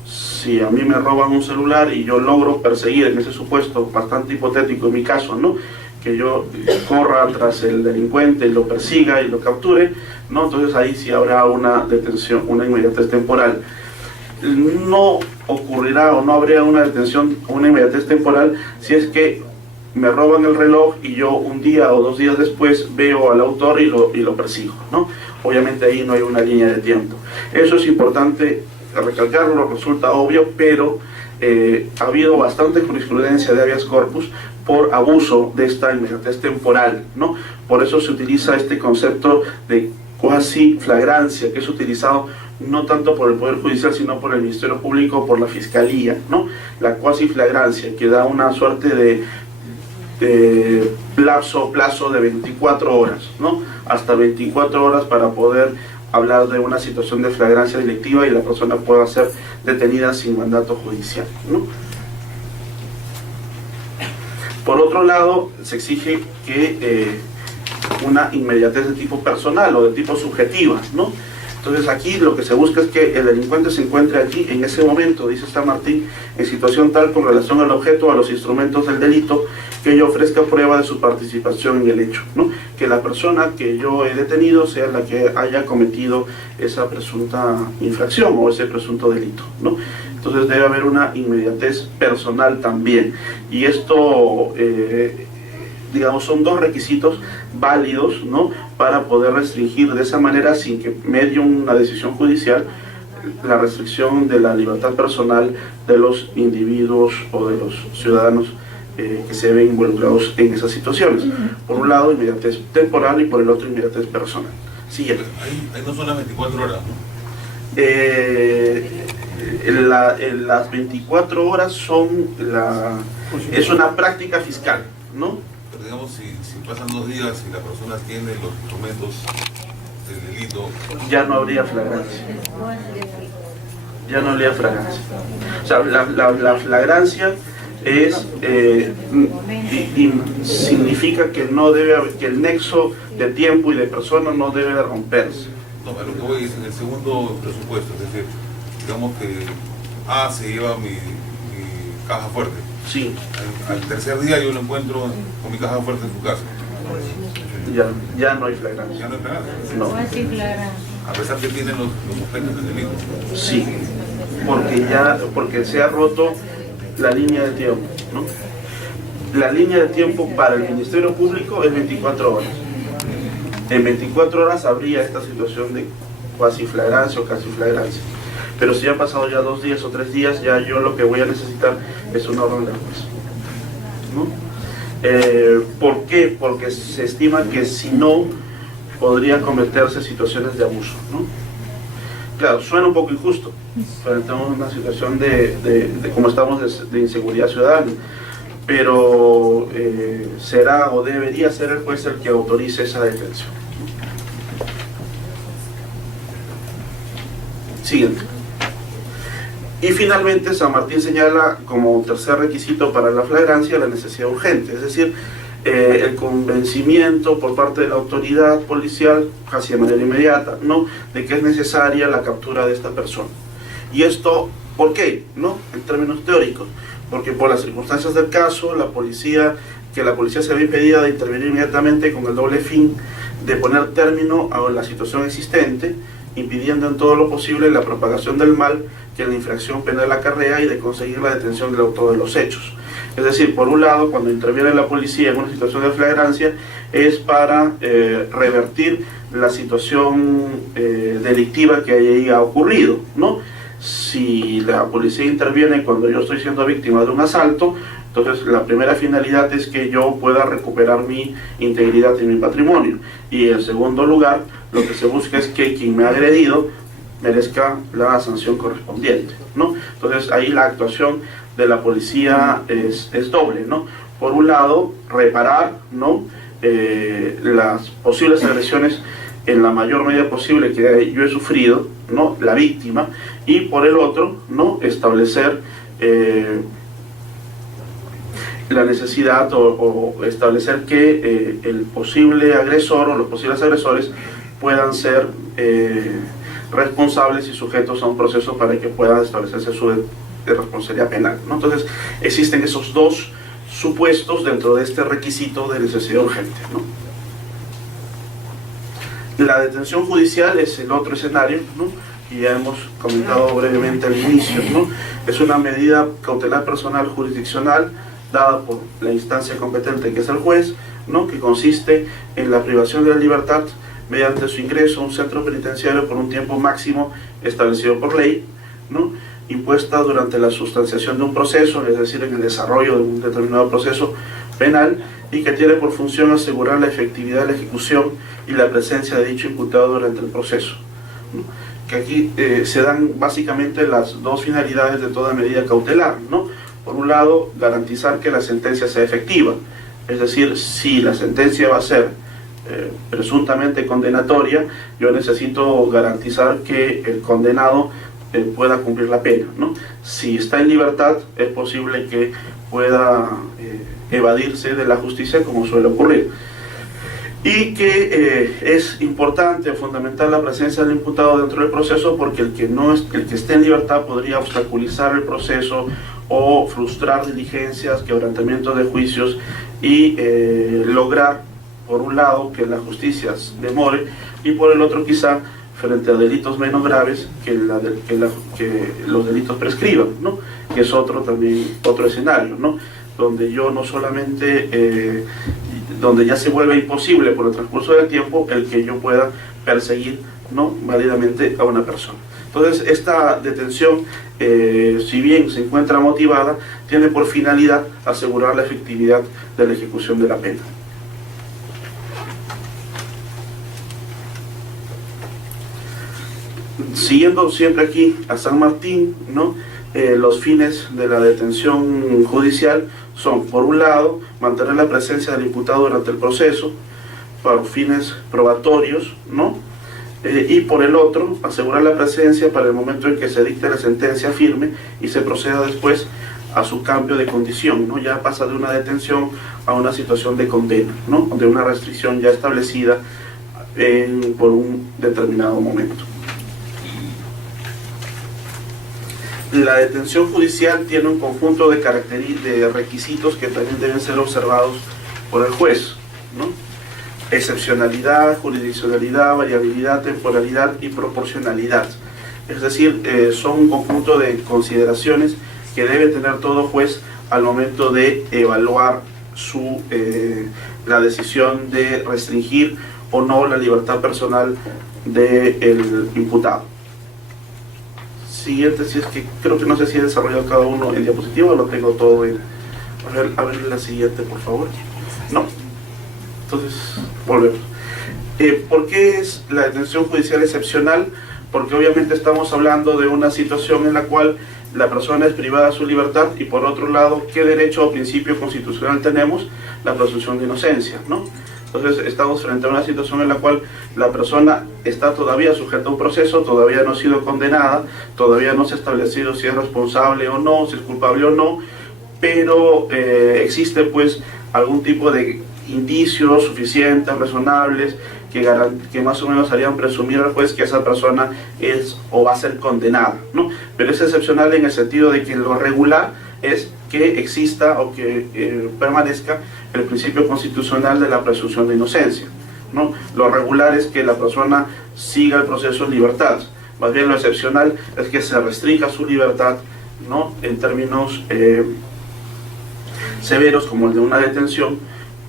Si a mí me roban un celular y yo logro perseguir, en ese supuesto bastante hipotético en mi caso, ¿no?, que yo corra tras el delincuente y lo persiga y lo capture, ¿no?, entonces ahí sí habrá una detención, una inmediatez temporal. No ocurrirá o no habría una detención, una inmediatez temporal, si es que me roban el reloj y yo un día o 2 días después veo al autor y lo persigo, ¿no? Obviamente ahí no hay una línea de tiempo. Eso es importante recalcarlo, resulta obvio, pero ha habido bastante jurisprudencia de habeas corpus por abuso de esta inmediatez temporal, ¿no? Por eso se utiliza este concepto de cuasi flagrancia, que es utilizado no tanto por el Poder Judicial, sino por el Ministerio Público o por la Fiscalía, ¿no? La cuasi flagrancia, que da una suerte de plazo de 24 horas, ¿no? Hasta 24 horas para poder hablar de una situación de flagrancia delictiva y la persona pueda ser detenida sin mandato judicial, ¿no? Por otro lado, se exige que una inmediatez de tipo personal o de tipo subjetiva, ¿no? Entonces aquí lo que se busca es que el delincuente se encuentre allí en ese momento, dice San Martín, en situación tal con relación al objeto o a los instrumentos del delito, que ello ofrezca prueba de su participación en el hecho, ¿no? Que la persona que yo he detenido sea la que haya cometido esa presunta infracción o ese presunto delito, ¿no? Entonces debe haber una inmediatez personal también. Y esto, digamos, son dos requisitos válidos, ¿no?, para poder restringir de esa manera, sin que medie una decisión judicial, la restricción de la libertad personal de los individuos o de los ciudadanos que se ven involucrados en esas situaciones. Por un lado, inmediatez temporal y por el otro, inmediatez personal. Siguiente. Ahí no son las 24 horas, ¿no? Las 24 horas es una práctica fiscal, ¿no? Pero digamos, si pasan 2 días y la persona tiene los instrumentos del delito, ya no habría flagrancia. Ya no habría flagrancia. O sea, la flagrancia es significa que no debe haber, que el nexo de tiempo y de persona no debe de romperse. No, pero lo que voy es en el segundo presupuesto, es decir, digamos que se lleva mi caja fuerte. Sí. Al tercer día yo lo encuentro con mi caja fuerte en su casa. Ya no hay flagrancia. Ya no hay flagrancia. No. A pesar que tienen los aspectos del delito. Sí, porque se ha roto la línea de tiempo, ¿no? La línea de tiempo para el Ministerio Público es 24 horas. En 24 horas habría esta situación de cuasi flagrancia o casi flagrancia. Pero si han pasado ya 2 días o 3 días, ya yo lo que voy a necesitar es una orden de juez, ¿no? ¿Por qué? Porque se estima que si no, podría cometerse situaciones de abuso, ¿no? Claro, suena un poco injusto, pero tenemos una situación de como estamos de inseguridad ciudadana, pero será o debería ser el juez el que autorice esa detención. Siguiente. Y finalmente San Martín señala como tercer requisito para la flagrancia la necesidad urgente, es decir, el convencimiento por parte de la autoridad policial, casi de manera inmediata, ¿no?, de que es necesaria la captura de esta persona. Y esto, ¿por qué?, ¿no?, en términos teóricos, porque por las circunstancias del caso, la policía se ve impedida de intervenir inmediatamente con el doble fin de poner término a la situación existente, impidiendo en todo lo posible la propagación del mal que la infracción penal acarrea y de conseguir la detención del autor de los hechos. Es decir, por un lado, cuando interviene la policía en una situación de flagrancia, es para revertir la situación delictiva que ahí ha ocurrido, ¿no? Si la policía interviene cuando yo estoy siendo víctima de un asalto, entonces la primera finalidad es que yo pueda recuperar mi integridad y mi patrimonio. Y en segundo lugar, lo que se busca es que quien me ha agredido merezca la sanción correspondiente, ¿no? Entonces ahí la actuación de la policía es doble, ¿no? Por un lado, reparar, ¿no?, las posibles agresiones en la mayor medida posible que yo he sufrido, ¿no?, la víctima, y por el otro, ¿no?, establecer la necesidad o establecer que el posible agresor o los posibles agresores puedan ser responsables y sujetos a un proceso para que pueda establecerse su responsabilidad penal, ¿no? Entonces existen esos dos supuestos dentro de este requisito de necesidad urgente, ¿no? La detención judicial es el otro escenario, ¿no?, y ya hemos comentado brevemente al inicio, ¿no? Es una medida cautelar personal jurisdiccional dada por la instancia competente, que es el juez, ¿no?, que consiste en la privación de la libertad mediante su ingreso a un centro penitenciario por un tiempo máximo establecido por ley, ¿no?, impuesta durante la sustanciación de un proceso, es decir, en el desarrollo de un determinado proceso penal, y que tiene por función asegurar la efectividad de la ejecución y la presencia de dicho imputado durante el proceso, ¿no? Que aquí se dan básicamente las dos finalidades de toda medida cautelar, ¿no? Por un lado, garantizar que la sentencia sea efectiva, es decir, si la sentencia va a ser presuntamente condenatoria, yo necesito garantizar que el condenado pueda cumplir la pena, ¿no? Si está en libertad, es posible que pueda evadirse de la justicia, como suele ocurrir. Y que es importante o fundamental la presencia del imputado dentro del proceso, porque el que esté en libertad podría obstaculizar el proceso o frustrar diligencias, quebrantamiento de juicios y lograr, por un lado, que la justicia demore, y por el otro, quizá, frente a delitos menos graves, que los delitos prescriban, ¿no? Que es otro escenario, ¿no? Donde yo no solamente, donde ya se vuelve imposible por el transcurso del tiempo el que yo pueda perseguir, ¿no?, válidamente a una persona. Entonces, esta detención, si bien se encuentra motivada, tiene por finalidad asegurar la efectividad de la ejecución de la pena. Siguiendo siempre aquí a San Martín, ¿no? Los fines de la detención judicial son, por un lado, mantener la presencia del imputado durante el proceso para fines probatorios, ¿no? Y por el otro, asegurar la presencia para el momento en que se dicte la sentencia firme y se proceda después a su cambio de condición, ¿no? Ya pasa de una detención a una situación de condena, ¿no?, de una restricción ya establecida por un determinado momento. La detención judicial tiene un conjunto de requisitos que también deben ser observados por el juez, ¿no? Excepcionalidad, jurisdiccionalidad, variabilidad, temporalidad y proporcionalidad. Es decir, son un conjunto de consideraciones que debe tener todo juez al momento de evaluar la decisión de restringir o no la libertad personal del imputado. Siguiente, si es que creo que no sé si he desarrollado cada uno en diapositiva o lo tengo todo en... A ver la siguiente, por favor. No. Entonces, volvemos. ¿Por qué es la detención judicial excepcional? Porque obviamente estamos hablando de una situación en la cual la persona es privada de su libertad y, por otro lado, ¿qué derecho o principio constitucional tenemos? La presunción de inocencia, ¿no? Entonces estamos frente a una situación en la cual la persona está todavía sujeta a un proceso, todavía no ha sido condenada, todavía no se ha establecido si es responsable o no, si es culpable o no, pero existe pues algún tipo de indicios suficientes, razonables, que más o menos harían presumir al juez que esa persona es o va a ser condenada, ¿no? Pero es excepcional en el sentido de que lo regular es que exista o que permanezca el principio constitucional de la presunción de inocencia, ¿no? Lo regular es que la persona siga el proceso en libertad. Más bien lo excepcional es que se restrinja su libertad, ¿no?, en términos severos como el de una detención,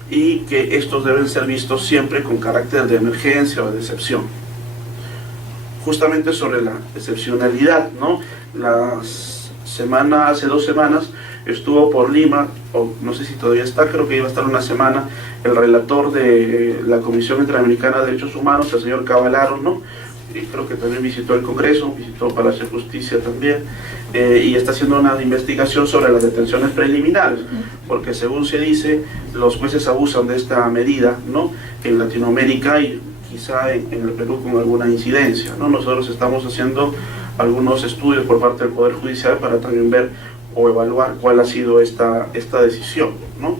y que estos deben ser vistos siempre con carácter de emergencia o de excepción. Justamente sobre la excepcionalidad, ¿no? Hace 2 semanas estuvo por Lima, o no sé si todavía está, creo que iba a estar una semana, el relator de la Comisión Interamericana de Derechos Humanos, el señor Cavallaro, ¿no? Y creo que también visitó el Congreso, visitó Palacio de Justicia también, y está haciendo una investigación sobre las detenciones preliminares, porque según se dice, los jueces abusan de esta medida, ¿no?, en Latinoamérica y quizá en el Perú con alguna incidencia, ¿no? Nosotros estamos haciendo algunos estudios por parte del Poder Judicial para también ver o evaluar cuál ha sido esta decisión, ¿no?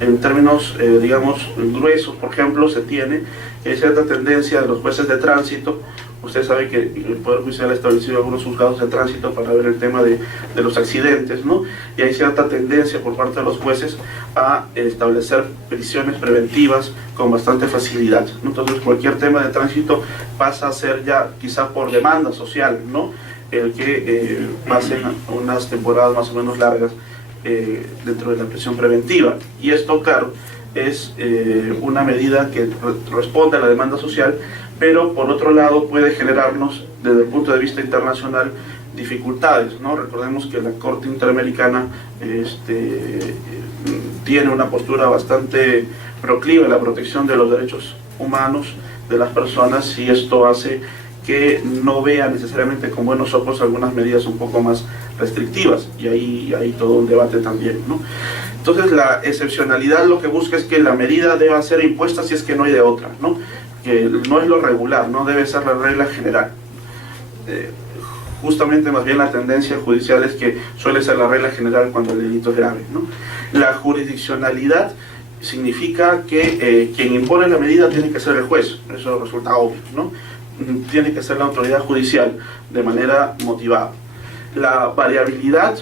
En términos, digamos, gruesos, por ejemplo, se tiene cierta tendencia de los jueces de tránsito. Usted sabe que el Poder Judicial ha establecido algunos juzgados de tránsito para ver el tema de los accidentes, ¿no? Y hay cierta tendencia por parte de los jueces a establecer prisiones preventivas con bastante facilidad, ¿no? Entonces cualquier tema de tránsito pasa a ser ya quizá por demanda social, ¿no?, el que pasen unas temporadas más o menos largas dentro de la prisión preventiva. Y esto, claro, es una medida que responde a la demanda social, pero por otro lado puede generarnos, desde el punto de vista internacional, dificultades, ¿no? Recordemos que la Corte Interamericana tiene una postura bastante proclive a la protección de los derechos humanos de las personas, y esto hace que no vea necesariamente con buenos ojos algunas medidas un poco más restrictivas, y ahí hay todo un debate también, ¿no? Entonces la excepcionalidad lo que busca es que la medida deba ser impuesta si es que no hay de otra, ¿no? Que no es lo regular, no debe ser la regla general. Justamente más bien la tendencia judicial es que suele ser la regla general cuando el delito es grave, ¿no? La jurisdiccionalidad significa que quien impone la medida tiene que ser el juez, eso resulta obvio, ¿no? Tiene que ser la autoridad judicial de manera motivada. La variabilidad,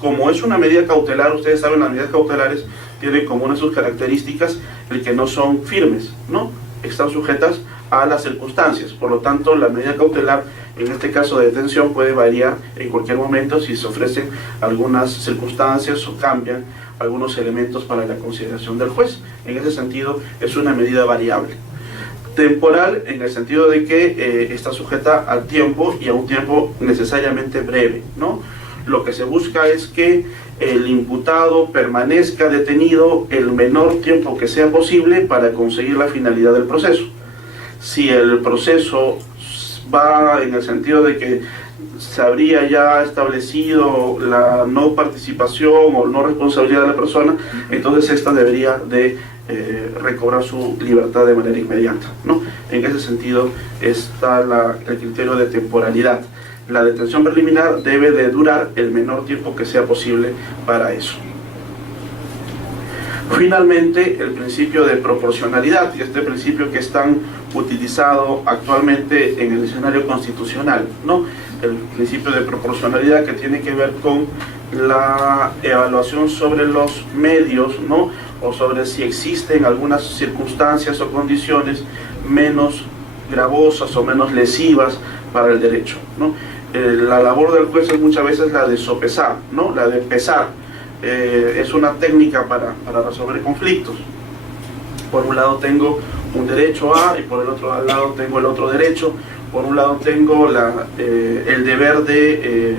como es una medida cautelar, ustedes saben, las medidas cautelares tienen como una de sus características el que no son firmes, ¿no? Están sujetas a las circunstancias, por lo tanto la medida cautelar, en este caso de detención, puede variar en cualquier momento si se ofrecen algunas circunstancias o cambian algunos elementos para la consideración del juez. En ese sentido es una medida variable. Temporal, en el sentido de que está sujeta al tiempo, y a un tiempo necesariamente breve, ¿no? Lo que se busca es que el imputado permanezca detenido el menor tiempo que sea posible para conseguir la finalidad del proceso. Si el proceso va en el sentido de que se habría ya establecido la no participación o no responsabilidad de la persona, entonces esta debería de recobrar su libertad de manera inmediata, ¿no? En ese sentido está el criterio de temporalidad. La detención preliminar debe de durar el menor tiempo que sea posible para eso. Finalmente, el principio de proporcionalidad, y este principio que es tan utilizado actualmente en el escenario constitucional, ¿no? El principio de proporcionalidad, que tiene que ver con la evaluación sobre los medios, ¿no? O sobre si existen algunas circunstancias o condiciones menos gravosas o menos lesivas para el derecho, ¿no? La labor del juez es muchas veces la de sopesar, ¿no? La de pesar. Es una técnica para resolver conflictos. Por un lado tengo un derecho A y por el otro lado tengo el otro derecho. Por un lado tengo el deber de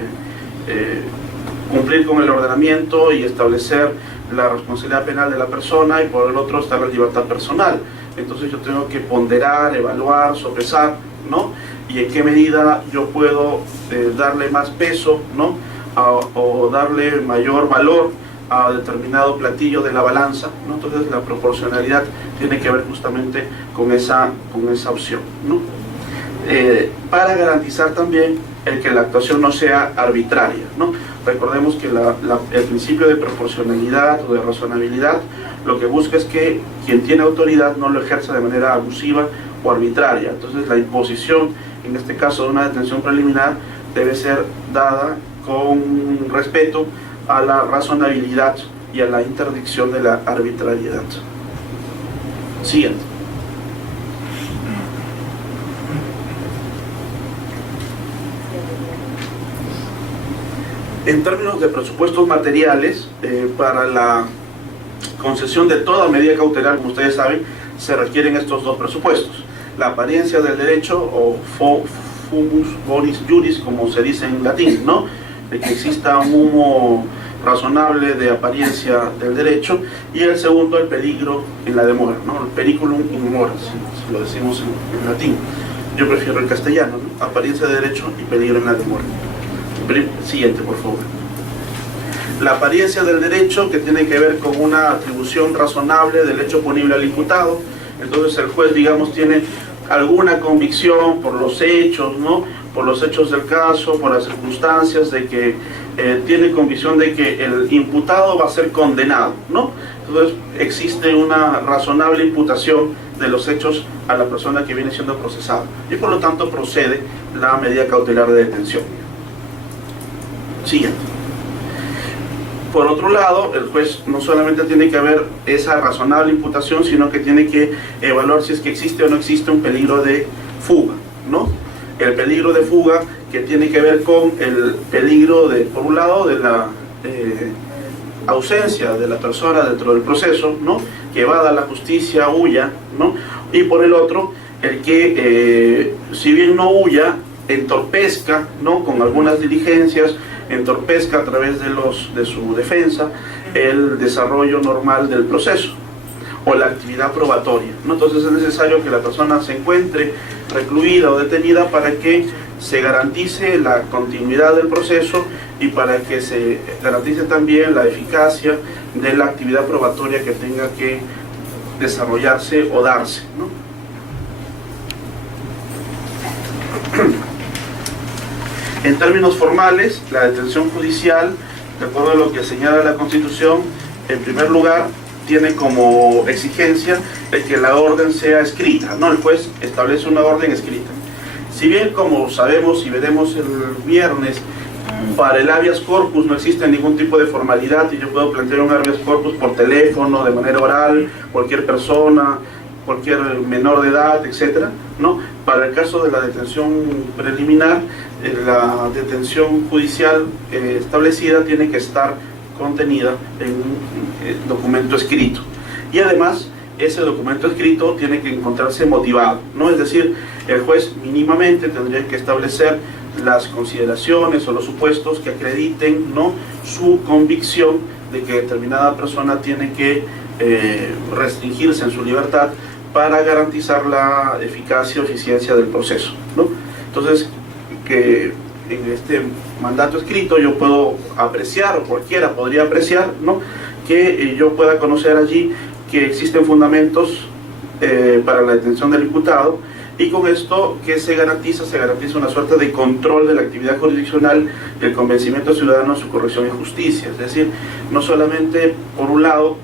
cumplir con el ordenamiento y establecer la responsabilidad penal de la persona, y por el otro está la libertad personal. Entonces yo tengo que ponderar, evaluar, sopesar, ¿no? Y en qué medida yo puedo darle más peso, ¿no? O darle mayor valor a determinado platillo de la balanza, ¿no? Entonces la proporcionalidad tiene que ver justamente con esa opción, ¿no? Para garantizar también el que la actuación no sea arbitraria, ¿no? Recordemos que el principio de proporcionalidad o de razonabilidad lo que busca es que quien tiene autoridad no lo ejerza de manera abusiva o arbitraria. Entonces la imposición, en este caso de una detención preliminar, debe ser dada con respeto a la razonabilidad y a la interdicción de la arbitrariedad. Siguiente. En términos de presupuestos materiales, para la concesión de toda medida cautelar, como ustedes saben, se requieren estos dos presupuestos: la apariencia del derecho, o fumus bonis juris, como se dice en latín, ¿no? De que exista un humo razonable de apariencia del derecho, y el segundo, el peligro en la demora, ¿no? El periculum in mora, si lo decimos en latín. Yo prefiero el castellano, ¿no? Apariencia de derecho y peligro en la demora. Siguiente, por favor. La apariencia del derecho, que tiene que ver con una atribución razonable del hecho punible al imputado. Entonces el juez, digamos, tiene alguna convicción por los hechos, ¿no? Por los hechos del caso, por las circunstancias, de que tiene convicción de que el imputado va a ser condenado, ¿no? Entonces existe una razonable imputación de los hechos a la persona que viene siendo procesada, y por lo tanto procede la medida cautelar de detención. Siguiente. Por otro lado, el juez no solamente tiene que ver esa razonable imputación, sino que tiene que evaluar si es que existe o no existe un peligro de fuga, ¿no? El peligro de fuga, que tiene que ver con el peligro de, por un lado, de la ausencia de la persona dentro del proceso, ¿no? Que evada la justicia, huya, ¿no? Y por el otro, el que, si bien no huya, entorpezca, ¿no? Con algunas diligencias, entorpezca a través de su defensa el desarrollo normal del proceso, o la actividad probatoria, ¿no? Entonces es necesario que la persona se encuentre recluida o detenida para que se garantice la continuidad del proceso y para que se garantice también la eficacia de la actividad probatoria que tenga que desarrollarse o darse, ¿no? En términos formales, la detención judicial, de acuerdo a lo que señala la Constitución, en primer lugar, tiene como exigencia el que la orden sea escrita, ¿no? El juez establece una orden escrita. Si bien, como sabemos y veremos el viernes, para el habeas corpus no existe ningún tipo de formalidad y yo puedo plantear un habeas corpus por teléfono, de manera oral, cualquier persona, cualquier menor de edad, etcétera, ¿no? Para el caso de la detención preliminar, la detención judicial establecida tiene que estar contenida en un documento escrito. Y además, ese documento escrito tiene que encontrarse motivado, ¿no? Es decir, el juez mínimamente tendría que establecer las consideraciones o los supuestos que acrediten, ¿no?, su convicción de que determinada persona tiene que restringirse en su libertad para garantizar la eficacia o eficiencia del proceso, ¿no? Entonces, que en este mandato escrito yo puedo apreciar, o cualquiera podría apreciar, ¿no?, que yo pueda conocer allí que existen fundamentos para la detención del imputado, y con esto que se garantiza una suerte de control de la actividad jurisdiccional, el convencimiento ciudadano de su corrección y justicia. Es decir, no solamente por un lado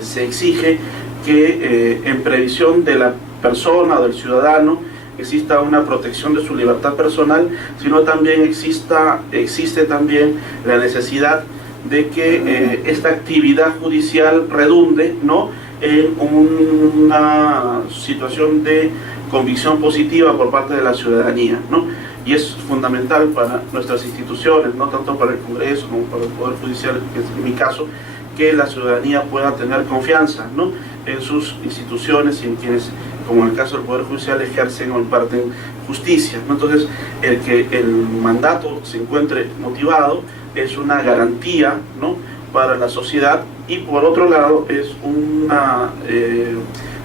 se exige que en previsión de la persona o del ciudadano exista una protección de su libertad personal, sino también existe también la necesidad de que esta actividad judicial redunde, ¿no?, en una situación de convicción positiva por parte de la ciudadanía, ¿no? Y es fundamental para nuestras instituciones, no tanto para el Congreso como para el Poder Judicial, que es en mi caso, que la ciudadanía pueda tener confianza, ¿no?, en sus instituciones y en quienes, como en el caso del Poder Judicial, ejercen o imparten justicia, ¿no? Entonces, el que el mandato se encuentre motivado es una garantía, ¿no?, para la sociedad, y por otro lado es una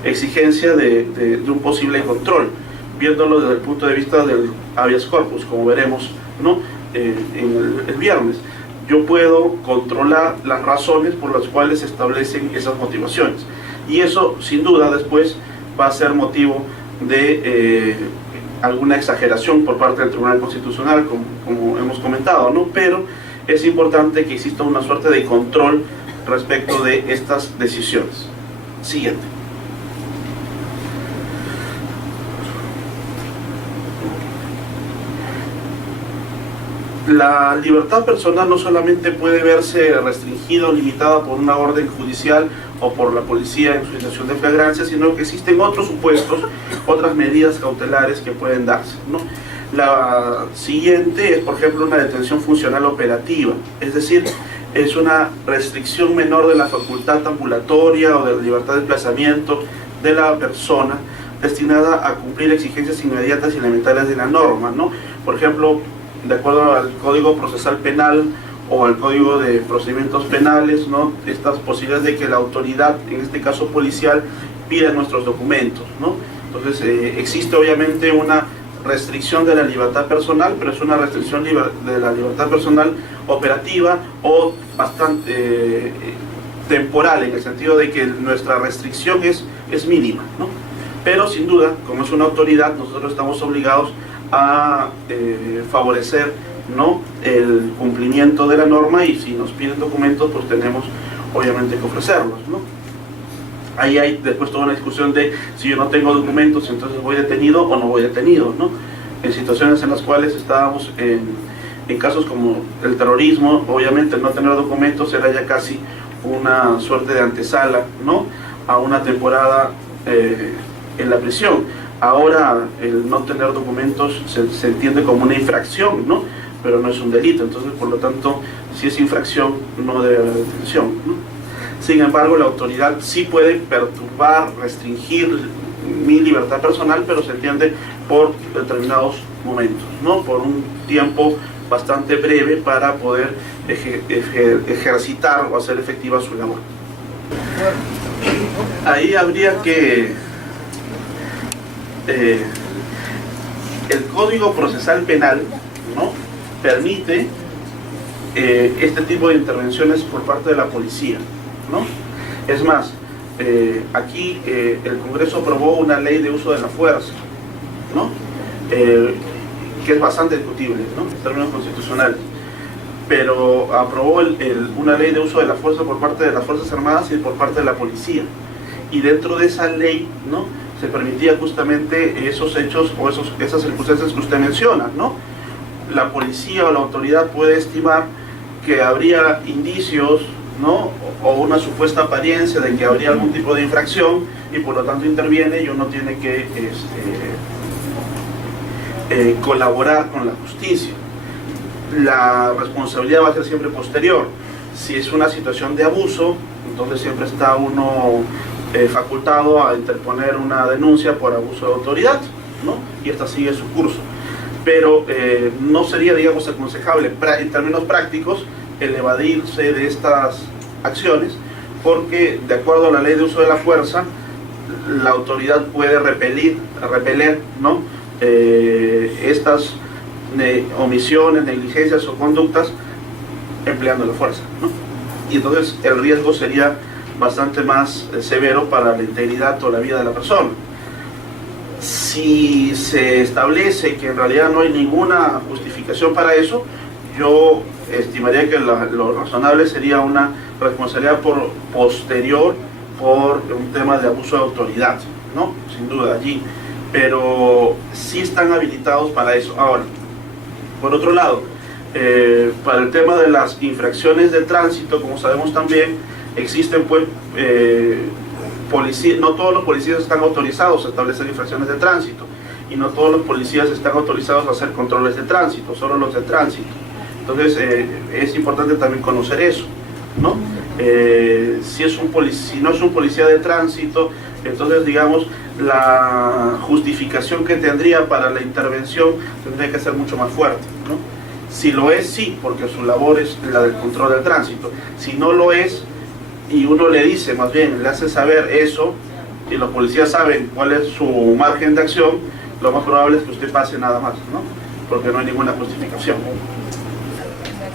exigencia de un posible control, viéndolo desde el punto de vista del habeas corpus, como veremos, ¿no?, en el viernes. Yo puedo controlar las razones por las cuales se establecen esas motivaciones, y eso sin duda después va a ser motivo de alguna exageración por parte del Tribunal Constitucional, como hemos comentado, ¿no? Pero es importante que exista una suerte de control respecto de estas decisiones. Siguiente. La libertad personal no solamente puede verse restringida o limitada por una orden judicial o por la policía en su situación de flagrancia, sino que existen otros supuestos, otras medidas cautelares que pueden darse, ¿no? La siguiente es, por ejemplo, una detención funcional operativa, es decir, es una restricción menor de la facultad ambulatoria o de la libertad de desplazamiento de la persona, destinada a cumplir exigencias inmediatas y elementales de la norma, ¿no? Por ejemplo, de acuerdo al Código Procesal Penal o al Código de Procedimientos Penales, ¿no?, estas posibilidades de que la autoridad, en este caso policial, pida nuestros documentos, ¿no? Entonces, existe obviamente una restricción de la libertad personal, pero es una restricción de la libertad personal operativa o bastante temporal, en el sentido de que nuestra restricción es mínima, ¿no? Pero sin duda, como es una autoridad, nosotros estamos obligados a favorecer, ¿no?, el cumplimiento de la norma, y si nos piden documentos, pues tenemos obviamente que ofrecerlos, ¿no? Ahí hay después toda una discusión de si yo no tengo documentos, entonces voy detenido o no voy detenido, ¿no? En situaciones en las cuales estábamos en casos como el terrorismo, obviamente no tener documentos era ya casi una suerte de antesala, ¿no?, a una temporada en la prisión. Ahora el no tener documentos se entiende como una infracción, ¿no?, pero no es un delito. Entonces, por lo tanto, si es infracción, no debe haber detención, ¿no? Sin embargo, la autoridad sí puede perturbar, restringir mi libertad personal, pero se entiende por determinados momentos, ¿no?, por un tiempo bastante breve para poder ejercitar o hacer efectiva su labor. Ahí habría que... el Código Procesal Penal, ¿no?, permite este tipo de intervenciones por parte de la policía, ¿no? Es más, aquí el Congreso aprobó una ley de uso de la fuerza, ¿no?, que es bastante discutible, ¿no?, en términos constitucionales, pero aprobó una ley de uso de la fuerza por parte de las Fuerzas Armadas y por parte de la policía, y dentro de esa ley, ¿no?, se permitía justamente esos hechos o esas circunstancias que usted menciona, ¿no? La policía o la autoridad puede estimar que habría indicios, ¿no?, o una supuesta apariencia de que habría algún tipo de infracción, y por lo tanto interviene, y uno tiene que colaborar con la justicia. La responsabilidad va a ser siempre posterior. Si es una situación de abuso, entonces siempre está uno facultado a interponer una denuncia por abuso de autoridad, ¿no?, y esta sigue su curso. Pero no sería, digamos, aconsejable en términos prácticos el evadirse de estas acciones, porque de acuerdo a la ley de uso de la fuerza, la autoridad puede repeler, ¿no?, estas omisiones, negligencias o conductas empleando la fuerza, ¿no? Y entonces el riesgo sería bastante más severo para la integridad o la vida de la persona. Si se establece que en realidad no hay ninguna justificación para eso, yo estimaría que lo razonable sería una responsabilidad posterior por un tema de abuso de autoridad, ¿no?, sin duda allí, pero sí están habilitados para eso. Ahora, por otro lado, para el tema de las infracciones de tránsito, como sabemos también, existen pues no todos los policías están autorizados a establecer infracciones de tránsito, y no todos los policías están autorizados a hacer controles de tránsito, solo los de tránsito. Entonces es importante también conocer eso, ¿no? Si no es un policía de tránsito, entonces digamos la justificación que tendría para la intervención tendría que ser mucho más fuerte, ¿no? Si lo es, sí, porque su labor es la del control del tránsito. Si no lo es, y uno le dice, más bien, le hace saber eso, y los policías saben cuál es su margen de acción, lo más probable es que usted pase nada más, ¿no?, porque no hay ninguna justificación.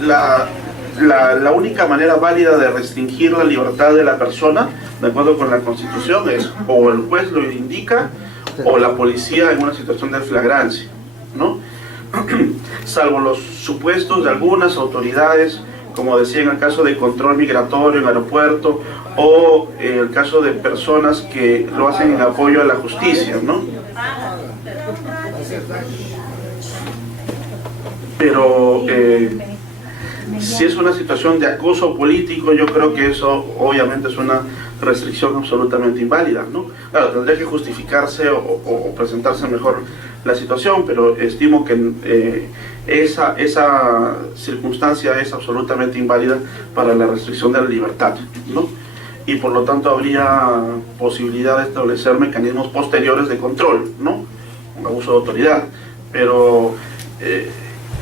La única manera válida de restringir la libertad de la persona, de acuerdo con la Constitución, es o el juez lo indica o la policía en una situación de flagrancia, ¿no? Salvo los supuestos de algunas autoridades, como decía en el caso de control migratorio en aeropuerto, o el caso de personas que lo hacen en apoyo a la justicia, ¿no? Pero si es una situación de acoso político, yo creo que eso obviamente es una restricción absolutamente inválida, ¿no? Claro, tendría que justificarse o presentarse mejor la situación, pero estimo que esa circunstancia es absolutamente inválida para la restricción de la libertad, ¿no? Y por lo tanto habría posibilidad de establecer mecanismos posteriores de control, ¿no?, un abuso de autoridad, pero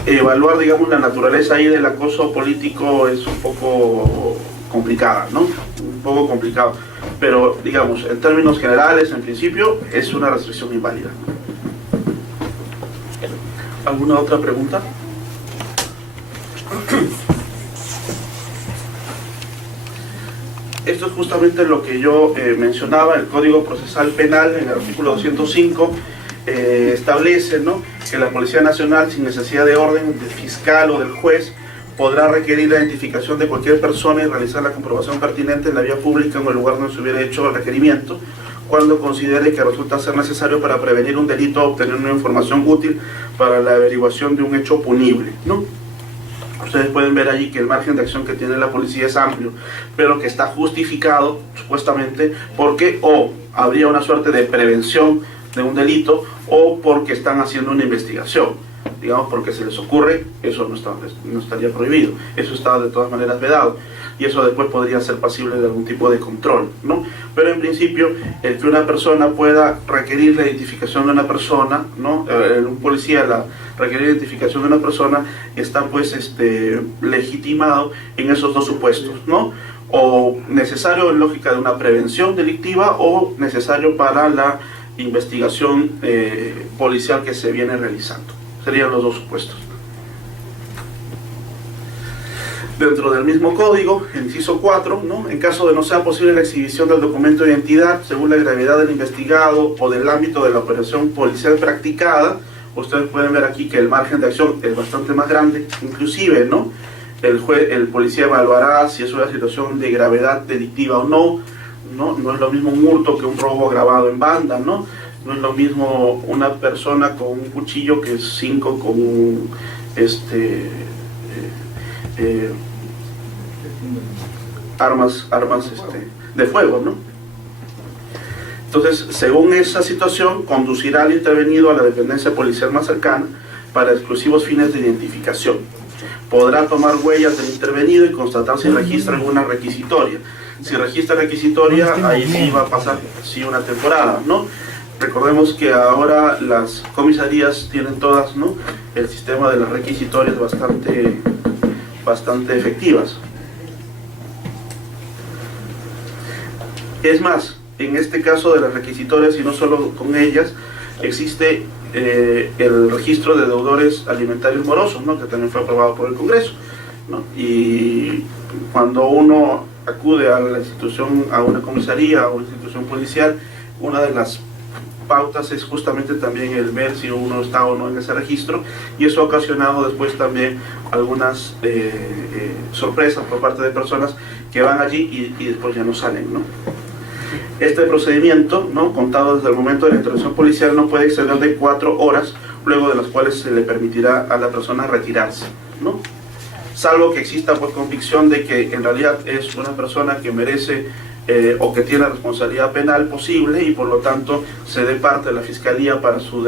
evaluar, digamos, la naturaleza ahí del acoso político es un poco complicada, ¿no?, un poco complicado, pero digamos, en términos generales, en principio, es una restricción inválida. ¿Alguna otra pregunta? Esto es justamente lo que yo mencionaba. El Código Procesal Penal, en el artículo 205, establece, ¿no?, que la Policía Nacional, sin necesidad de orden del fiscal o del juez, podrá requerir la identificación de cualquier persona y realizar la comprobación pertinente en la vía pública o en el lugar donde se hubiera hecho el requerimiento, cuando considere que resulta ser necesario para prevenir un delito o obtener una información útil para la averiguación de un hecho punible, ¿no? Ustedes pueden ver allí que el margen de acción que tiene la policía es amplio, pero que está justificado, supuestamente, porque o habría una suerte de prevención de un delito o porque están haciendo una investigación. Digamos, porque se les ocurre, eso no estaría prohibido, eso está de todas maneras vedado, y eso después podría ser pasible de algún tipo de control, ¿no? Pero en principio, el que una persona pueda requerir la identificación de una persona, ¿no?, un policía requerir la identificación de una persona, está pues legitimado en esos dos supuestos, ¿no? o necesario en lógica de una prevención delictiva o necesario para la investigación policial que se viene realizando. Serían los dos supuestos. Dentro del mismo código, el inciso 4, ¿no? En caso de no sea posible la exhibición del documento de identidad, según la gravedad del investigado o del ámbito de la operación policial practicada, ustedes pueden ver aquí que el margen de acción es bastante más grande, inclusive, ¿no? El policía evaluará si es una situación de gravedad delictiva o no, no es lo mismo un hurto que un robo agravado en banda, ¿no? No es lo mismo una persona con un cuchillo que 5 con un, armas de fuego, ¿no? Entonces, según esa situación, conducirá al intervenido a la dependencia policial más cercana para exclusivos fines de identificación. Podrá tomar huellas del intervenido y constatar si registra alguna requisitoria. Si registra requisitoria, ahí sí va a pasar una temporada, ¿no? Recordemos que ahora las comisarías tienen todas, ¿no?, el sistema de las requisitorias bastante efectivas. Es más, en este caso de las requisitorias, y no solo con ellas, existe el registro de deudores alimentarios morosos, ¿no?, que también fue aprobado por el Congreso, ¿no? Y cuando uno acude a la institución, a una comisaría o institución policial, una de las pautas es justamente también el ver si uno está o no en ese registro, y eso ha ocasionado después también algunas sorpresas por parte de personas que van allí y después ya no salen, ¿no? Este procedimiento, ¿no?, contado desde el momento de la intervención policial, no puede exceder de 4 horas, luego de las cuales se le permitirá a la persona retirarse, ¿no? Salvo que exista pues convicción de que en realidad es una persona que merece o que tiene responsabilidad penal posible, y por lo tanto se dé parte de la Fiscalía para su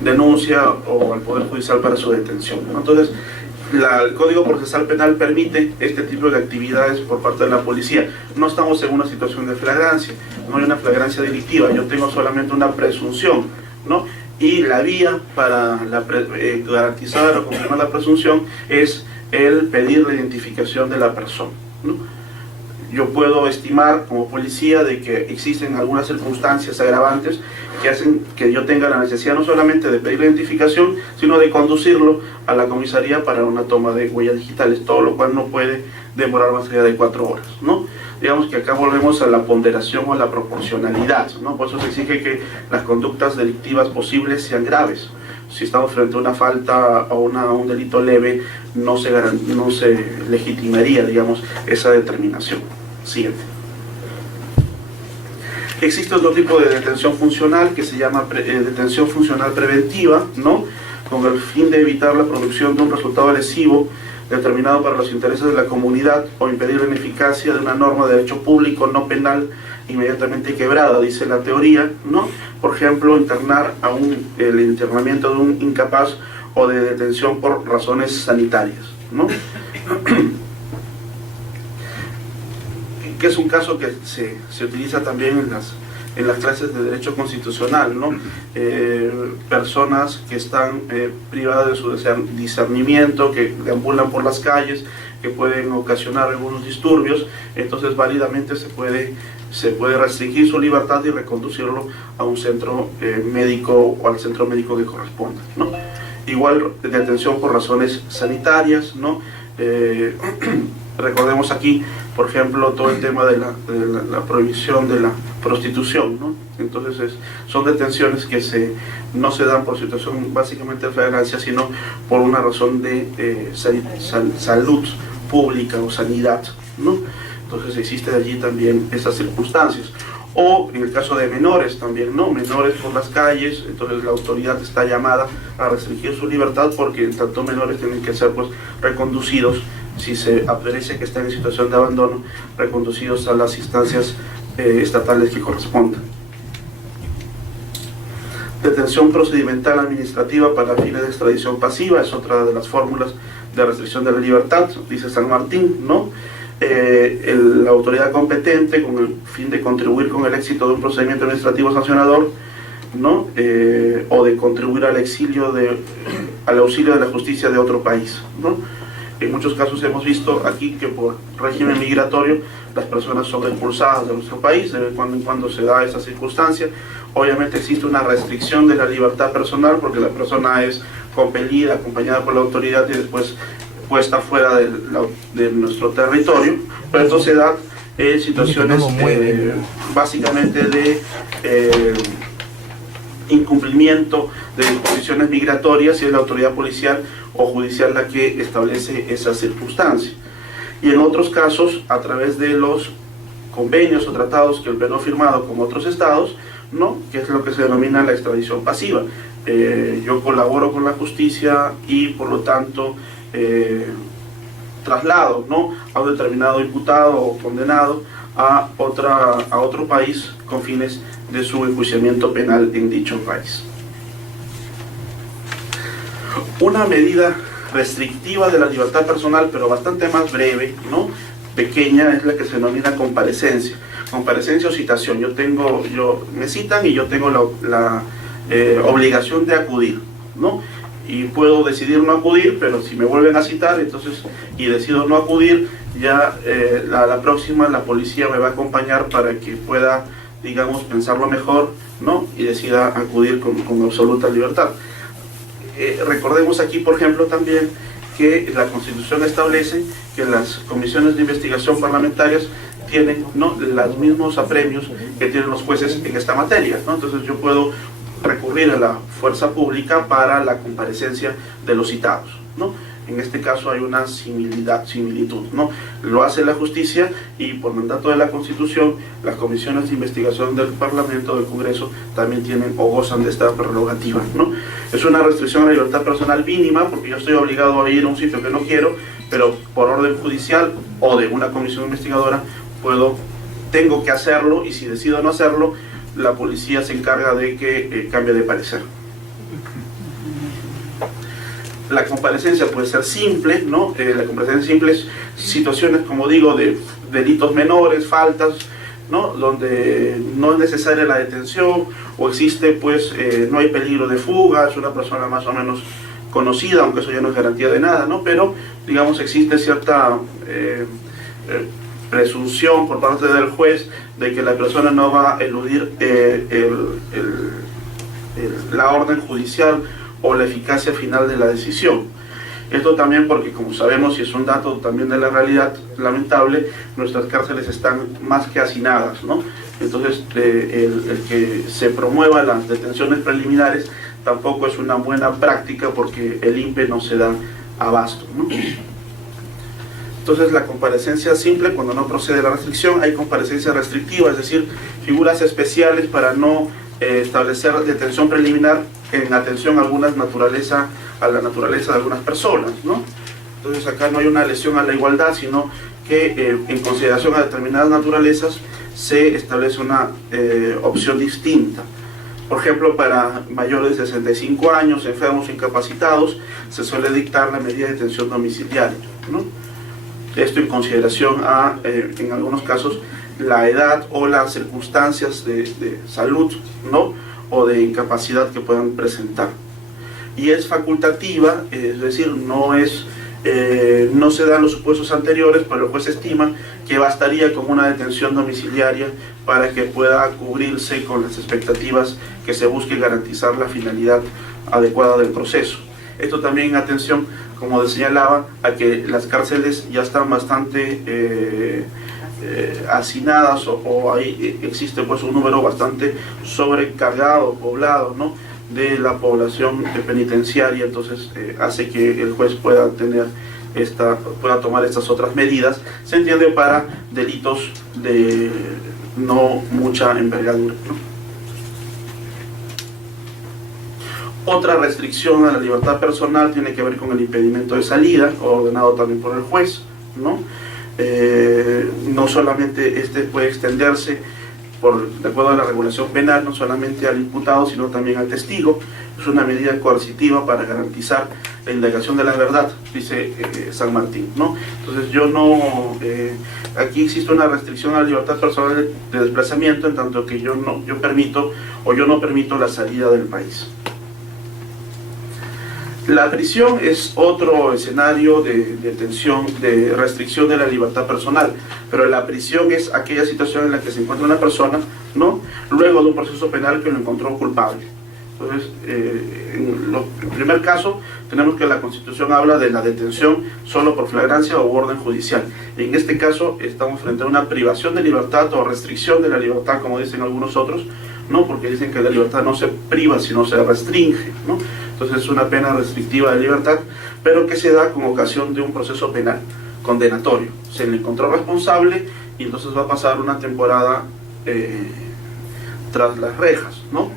denuncia o al Poder Judicial para su detención, ¿no? Entonces, el Código Procesal Penal permite este tipo de actividades por parte de la policía. No estamos en una situación de flagrancia, no hay una flagrancia delictiva, yo tengo solamente una presunción, ¿no? Y la vía para garantizar o confirmar la presunción es el pedir la identificación de la persona, ¿no? Yo puedo estimar como policía de que existen algunas circunstancias agravantes que hacen que yo tenga la necesidad no solamente de pedir la identificación, sino de conducirlo a la comisaría para una toma de huellas digitales, todo lo cual no puede demorar más allá de 4 horas, ¿no? Digamos que acá volvemos a la ponderación o a la proporcionalidad, ¿no? Por eso se exige que las conductas delictivas posibles sean graves. Si estamos frente a una falta o un delito leve, no se legitimaría, digamos, esa determinación. Siguiente. Existe otro tipo de detención funcional que se llama detención funcional preventiva, ¿no?, con el fin de evitar la producción de un resultado lesivo determinado para los intereses de la comunidad o impedir la ineficacia de una norma de derecho público no penal inmediatamente quebrada, dice la teoría, ¿no? Por ejemplo, internar el internamiento de un incapaz o de detención por razones sanitarias, ¿no? Que es un caso que se utiliza también en las clases de derecho constitucional, ¿no? Personas que están privadas de su discernimiento, que deambulan por las calles, que pueden ocasionar algunos disturbios, entonces válidamente se puede restringir su libertad y reconducirlo a un centro médico o al centro médico que corresponda, ¿no? Igual detención por razones sanitarias, ¿no? Recordemos aquí, por ejemplo, todo el tema de la prohibición de la prostitución, ¿no? Entonces son detenciones que no se dan por situación básicamente de flagrancia, sino por una razón de salud pública o sanidad, ¿no? Entonces existen allí también esas circunstancias. O en el caso de menores también, ¿no? Menores por las calles, entonces la autoridad está llamada a restringir su libertad, porque en tanto menores tienen que ser pues reconducidos, si se aparece que están en situación de abandono, reconducidos a las instancias estatales que correspondan. Detención procedimental administrativa para fines de extradición pasiva es otra de las fórmulas de restricción de la libertad, dice San Martín, ¿no? La autoridad competente, con el fin de contribuir con el éxito de un procedimiento administrativo sancionador, ¿no? O de contribuir al auxilio de la justicia de otro país, ¿no? En muchos casos hemos visto aquí que por régimen migratorio las personas son expulsadas de nuestro país, de cuando en cuando se da esa circunstancia. Obviamente existe una restricción de la libertad personal porque la persona es compelida, acompañada por la autoridad y después puesta fuera de nuestro territorio, pero esto se da en situaciones básicamente de incumplimiento de disposiciones migratorias, y es la autoridad policial o judicial la que establece esa circunstancia. Y en otros casos, a través de los convenios o tratados que el Perú ha firmado con otros estados, ¿no?, que es lo que se denomina la extradición pasiva. Yo colaboro con la justicia y por lo tanto traslado, ¿no?, a un determinado imputado o condenado a otro país con fines de su enjuiciamiento penal en dicho país. Una medida restrictiva de la libertad personal, pero bastante más breve, ¿no?, pequeña, es la que se denomina comparecencia. Comparecencia o citación. Me citan y yo tengo la obligación de acudir, ¿no? Y puedo decidir no acudir, pero si me vuelven a citar, entonces, y decido no acudir, ya la próxima la policía me va a acompañar para que pueda, digamos, pensarlo mejor, ¿no?, y decida acudir con absoluta libertad. Recordemos aquí, por ejemplo, también que la Constitución establece que las comisiones de investigación parlamentarias tienen, ¿no?, los mismos apremios que tienen los jueces en esta materia, ¿no? Entonces yo puedo recurrir a la fuerza pública para la comparecencia de los citados, ¿no? En este caso hay una similitud, ¿no? Lo hace la justicia y por mandato de la Constitución las comisiones de investigación del Parlamento, del Congreso, también tienen o gozan de esta prerrogativa, ¿no? Es una restricción a la libertad personal mínima porque yo estoy obligado a ir a un sitio que no quiero, pero por orden judicial o de una comisión investigadora tengo que hacerlo, y si decido no hacerlo, la policía se encarga de que cambie de parecer. La comparecencia puede ser simple, ¿no? La comparecencia simple es situaciones, como digo, de delitos menores, faltas, ¿no?, donde no es necesaria la detención o existe, pues, no hay peligro de fuga, es una persona más o menos conocida, aunque eso ya no es garantía de nada, ¿no? Pero, digamos, existe cierta presunción por parte del juez de que la persona no va a eludir la orden judicial o la eficacia final de la decisión. Esto también porque, como sabemos, y es un dato también de la realidad lamentable, nuestras cárceles están más que hacinadas, ¿no? Entonces el que se promueva las detenciones preliminares tampoco es una buena práctica porque el INPE no se da abasto, ¿no? Entonces la comparecencia simple, cuando no procede la restricción. Hay comparecencia restrictiva, es decir, figuras especiales para no establecer detención preliminar en atención a la naturaleza de algunas personas, ¿no? Entonces acá no hay una lesión a la igualdad, sino que en consideración a determinadas naturalezas se establece una opción distinta. Por ejemplo, para mayores de 65 años, enfermos, incapacitados, se suele dictar la medida de detención domiciliaria, ¿no? Esto en consideración a, en algunos casos, la edad o las circunstancias de salud, ¿no?, o de incapacidad que puedan presentar. Y es facultativa, es decir, no se dan los supuestos anteriores, pero el juez estima que bastaría con una detención domiciliaria para que pueda cubrirse con las expectativas que se busque garantizar la finalidad adecuada del proceso. Esto también, atención, como señalaba, a que las cárceles ya están bastante hacinadas o ahí existe, pues, un número bastante sobrecargado, poblado, ¿no?, de la población penitenciaria. Entonces hace que el juez pueda tomar estas otras medidas, se entiende, para delitos de no mucha envergadura, ¿no? Otra restricción a la libertad personal tiene que ver con el impedimento de salida, ordenado también por el juez, ¿no? No solamente puede extenderse de acuerdo a la regulación penal, no solamente al imputado, sino también al testigo. Es una medida coercitiva para garantizar la indagación de la verdad, dice San Martín, ¿no? Entonces aquí existe una restricción a la libertad personal de desplazamiento, en tanto que yo no permito la salida del país. La prisión es otro escenario de detención, de restricción de la libertad personal, pero la prisión es aquella situación en la que se encuentra una persona, ¿no?, luego de un proceso penal que lo encontró culpable. Entonces, en el primer caso, tenemos que la Constitución habla de la detención solo por flagrancia o orden judicial. En este caso, estamos frente a una privación de libertad o restricción de la libertad, como dicen algunos otros, ¿no?, porque dicen que la libertad no se priva, sino se restringe, ¿no? Entonces es una pena restrictiva de libertad, pero que se da con ocasión de un proceso penal condenatorio. Se le encontró responsable y entonces va a pasar una temporada tras las rejas, ¿no?,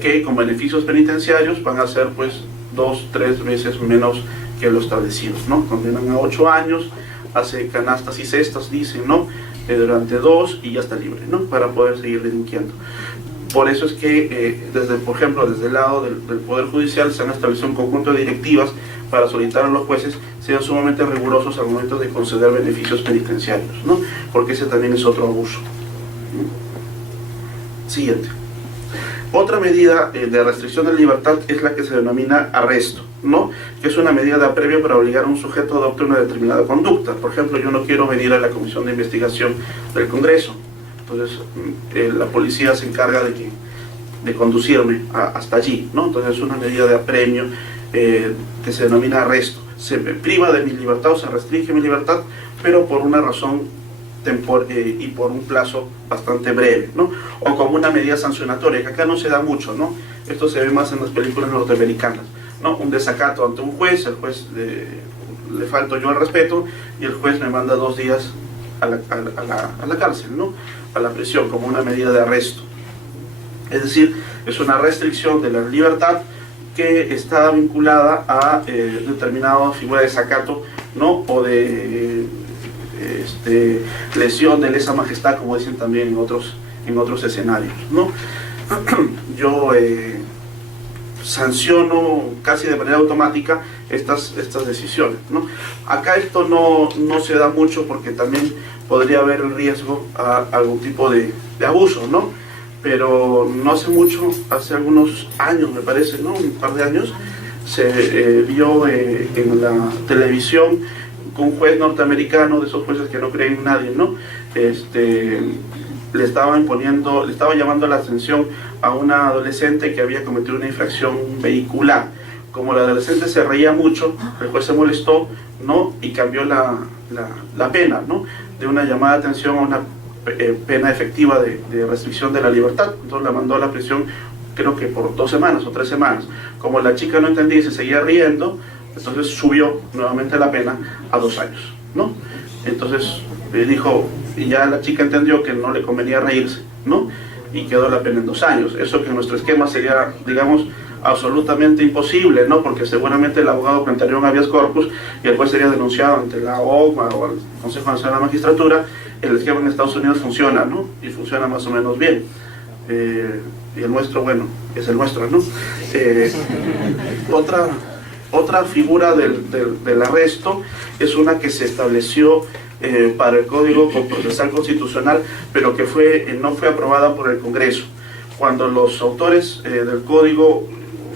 que con beneficios penitenciarios van a ser pues 2, 3 veces menos que lo establecido, ¿no? Condenan a 8 años, hace canastas y cestas, dicen, ¿no?, durante 2 y ya está libre, ¿no?, para poder seguir delinquiendo. Por eso es que, por ejemplo, desde el lado del Poder Judicial se han establecido un conjunto de directivas para solicitar a los jueces sean sumamente rigurosos al momento de conceder beneficios penitenciarios, ¿no?, porque ese también es otro abuso. Siguiente. Otra medida de restricción de libertad es la que se denomina arresto, ¿no?, que es una medida de apremio para obligar a un sujeto a adoptar una determinada conducta. Por ejemplo, yo no quiero venir a la Comisión de Investigación del Congreso, entonces la policía se encarga de conducirme hasta allí, ¿no? Entonces es una medida de apremio que se denomina arresto. Se me priva de mi libertad o se restringe mi libertad, pero por una razón y por un plazo bastante breve, ¿no?, o como una medida sancionatoria, que acá no se da mucho, ¿no? Esto se ve más en las películas norteamericanas, ¿no? Un desacato ante un juez, el juez le falto yo al respeto y el juez me manda 2 días a la cárcel, ¿no?, a la prisión, como una medida de arresto. Es decir, es una restricción de la libertad que está vinculada a determinada figura de desacato, ¿no?, o de lesión de lesa majestad, como dicen también en otros escenarios, ¿no? Yo sanciono casi de manera automática estas decisiones, ¿no? Acá esto no se da mucho porque también podría haber el riesgo a algún tipo de abuso, ¿no? Pero no hace mucho, hace algunos años me parece, ¿no?, un par de años, se vio en la televisión con un juez norteamericano, de esos jueces que no creen en nadie, ¿no?, le estaba llamando la atención a una adolescente que había cometido una infracción vehicular. Como la adolescente se reía mucho, el juez se molestó, ¿no?, y cambió la pena, ¿no?, de una llamada de atención a una pena efectiva de restricción de la libertad. Entonces la mandó a la prisión, creo que por 2 semanas o 3 semanas. Como la chica no entendía y se seguía riendo, entonces subió nuevamente la pena a 2 años, ¿no? Entonces dijo, y ya la chica entendió que no le convenía reírse, ¿no?, y quedó la pena en 2 años. Eso que en nuestro esquema sería, digamos, absolutamente imposible, ¿no?, porque seguramente el abogado plantearía un habeas corpus y el juez sería denunciado ante la OMA o el Consejo Nacional de la Magistratura. El esquema en Estados Unidos funciona, ¿no?, y funciona más o menos bien. Y el nuestro, bueno, es el nuestro, ¿no? Otra figura del arresto es una que se estableció para el Código Procesal Constitucional, pero que no fue aprobada por el Congreso. Cuando los autores del Código,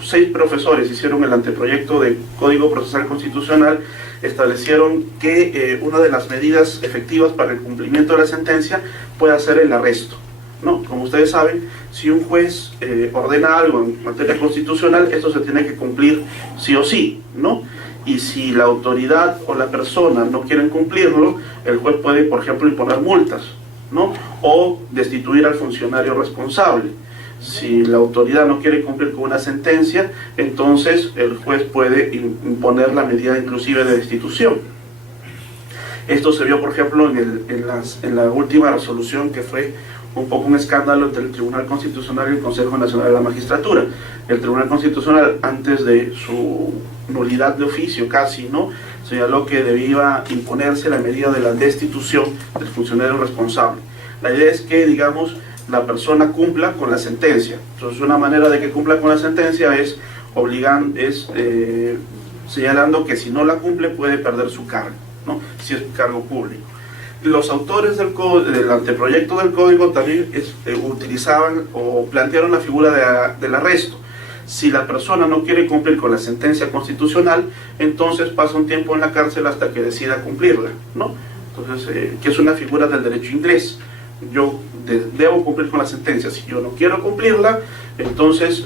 6 profesores hicieron el anteproyecto de Código Procesal Constitucional, establecieron que una de las medidas efectivas para el cumplimiento de la sentencia puede ser el arresto, ¿no? Como ustedes saben, si un juez ordena algo en materia constitucional, esto se tiene que cumplir sí o sí, ¿no? Y si la autoridad o la persona no quieren cumplirlo, el juez puede, por ejemplo, imponer multas, ¿no?, o destituir al funcionario responsable. Si la autoridad no quiere cumplir con una sentencia, entonces el juez puede imponer la medida inclusive de destitución. Esto se vio, por ejemplo, en la última resolución, que fue un poco un escándalo entre el Tribunal Constitucional y el Consejo Nacional de la Magistratura. El Tribunal Constitucional, antes de su nulidad de oficio casi, ¿no?, señaló que debía imponerse la medida de la destitución del funcionario responsable. La idea es que, digamos, la persona cumpla con la sentencia. Entonces, una manera de que cumpla con la sentencia es señalando que si no la cumple puede perder su cargo, ¿no?, si es un cargo público. Los autores del anteproyecto del Código también utilizaban o plantearon la figura del arresto. Si la persona no quiere cumplir con la sentencia constitucional, entonces pasa un tiempo en la cárcel hasta que decida cumplirla, ¿no? Entonces, que es una figura del derecho inglés. Yo debo cumplir con la sentencia. Si yo no quiero cumplirla, entonces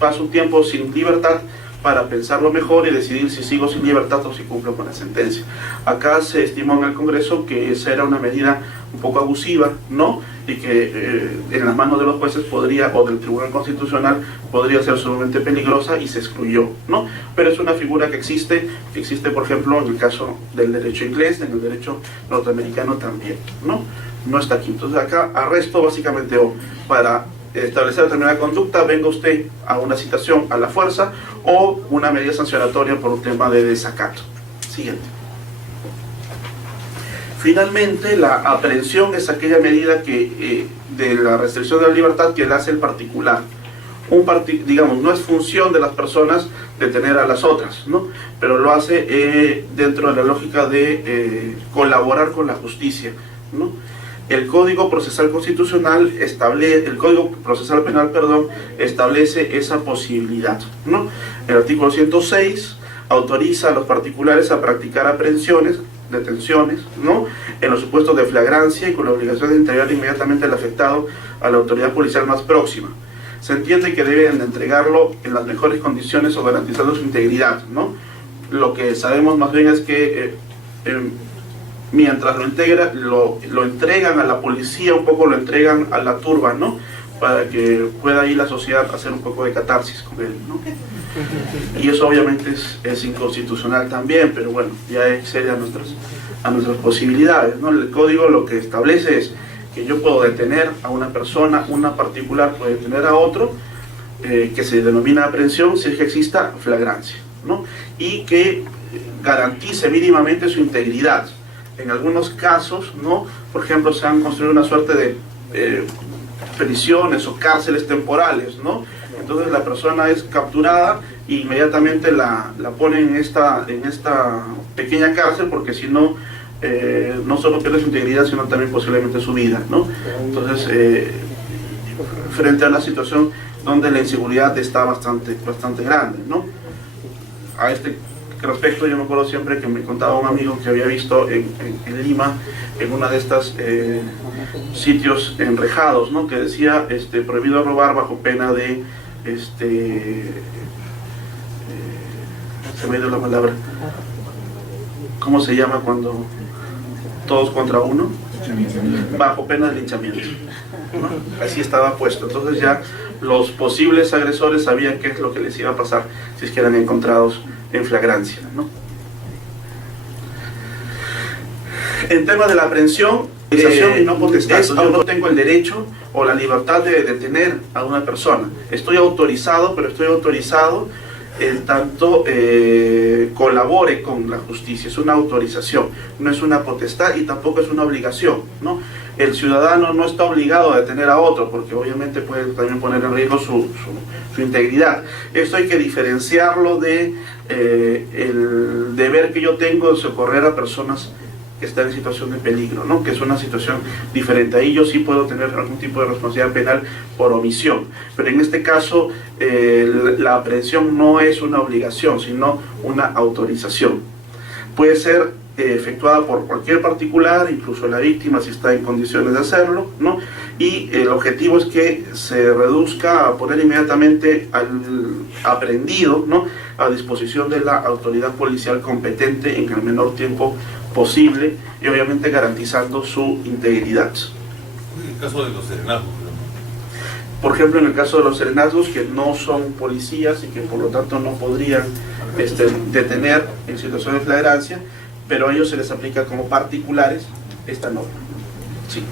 paso un tiempo sin libertad para pensarlo mejor y decidir si sigo sin libertad o si cumplo con la sentencia. Acá se estimó en el Congreso que esa era una medida un poco abusiva, ¿no? Y que en las manos de los jueces podría, o del Tribunal Constitucional, podría ser sumamente peligrosa y se excluyó, ¿no? Pero es una figura que existe por ejemplo en el caso del derecho inglés, en el derecho norteamericano también, ¿no? No está aquí. Entonces acá arresto básicamente o para establecer determinada conducta, venga usted a una citación a la fuerza o una medida sancionatoria por un tema de desacato. Siguiente. Finalmente, la aprehensión es aquella medida que de la restricción de la libertad que la hace el particular. Digamos, no es función de las personas detener a las otras, ¿no? Pero lo hace dentro de la lógica de colaborar con la justicia, ¿no? El Código Procesal Constitucional el Código Procesal Penal, perdón, establece esa posibilidad, ¿no? El artículo 106 autoriza a los particulares a practicar aprehensiones, detenciones, ¿no? En los supuestos de flagrancia y con la obligación de entregar inmediatamente al afectado a la autoridad policial más próxima. Se entiende que deben entregarlo en las mejores condiciones o garantizando su integridad, ¿no? Lo que sabemos más bien es que mientras lo entregan a la policía, un poco lo entregan a la turba, ¿no? Para que pueda ir la sociedad a hacer un poco de catarsis con él, ¿no? Y eso obviamente es inconstitucional también, pero bueno, ya excede a nuestras posibilidades, ¿no? El código lo que establece es que yo puedo detener a una persona, una particular puede detener a otro, que se denomina aprehensión si es que exista flagrancia, ¿no? Y que garantice mínimamente su integridad. En algunos casos, ¿no? Por ejemplo, se han construido una suerte de prisiones o cárceles temporales, ¿no? Entonces la persona es capturada e inmediatamente la ponen en esta pequeña cárcel, porque si no, no solo pierde su integridad, sino también posiblemente su vida, ¿no? Entonces, frente a una situación donde la inseguridad está bastante grande, ¿no? A este respecto, yo me acuerdo siempre que me contaba un amigo que había visto en Lima, en una de estas sitios enrejados, ¿no? Que decía prohibido robar bajo pena de se me dio la palabra, ¿cómo se llama cuando todos contra uno? Bajo pena de linchamiento, ¿no? Así estaba puesto. Entonces ya los posibles agresores sabían qué es lo que les iba a pasar si es que eran encontrados en flagrancia, ¿no? En tema de la aprehensión y no potestad, yo no tengo el derecho o la libertad de detener a una persona. Estoy autorizado, pero estoy autorizado en tanto colabore con la justicia. Es una autorización, no es una potestad y tampoco es una obligación, ¿no? El ciudadano no está obligado a detener a otro, porque obviamente puede también poner en riesgo su integridad. Esto hay que diferenciarlo de el deber que yo tengo de socorrer a personas que están en situación de peligro, ¿no? Que es una situación diferente. Ahí yo sí puedo tener algún tipo de responsabilidad penal por omisión, pero en este caso la aprehensión no es una obligación, sino una autorización. Puede ser efectuada por cualquier particular, incluso la víctima si está en condiciones de hacerlo, ¿no? Y el objetivo es que se reduzca a poner inmediatamente al aprehendido, ¿no?, a disposición de la autoridad policial competente en el menor tiempo posible y obviamente garantizando su integridad. En el caso de los serenazgos, por ejemplo, en el caso de los serenazgos, que no son policías y que por lo tanto no podrían detener en situación de flagrancia, pero a ellos se les aplica como particulares esta norma. Sí.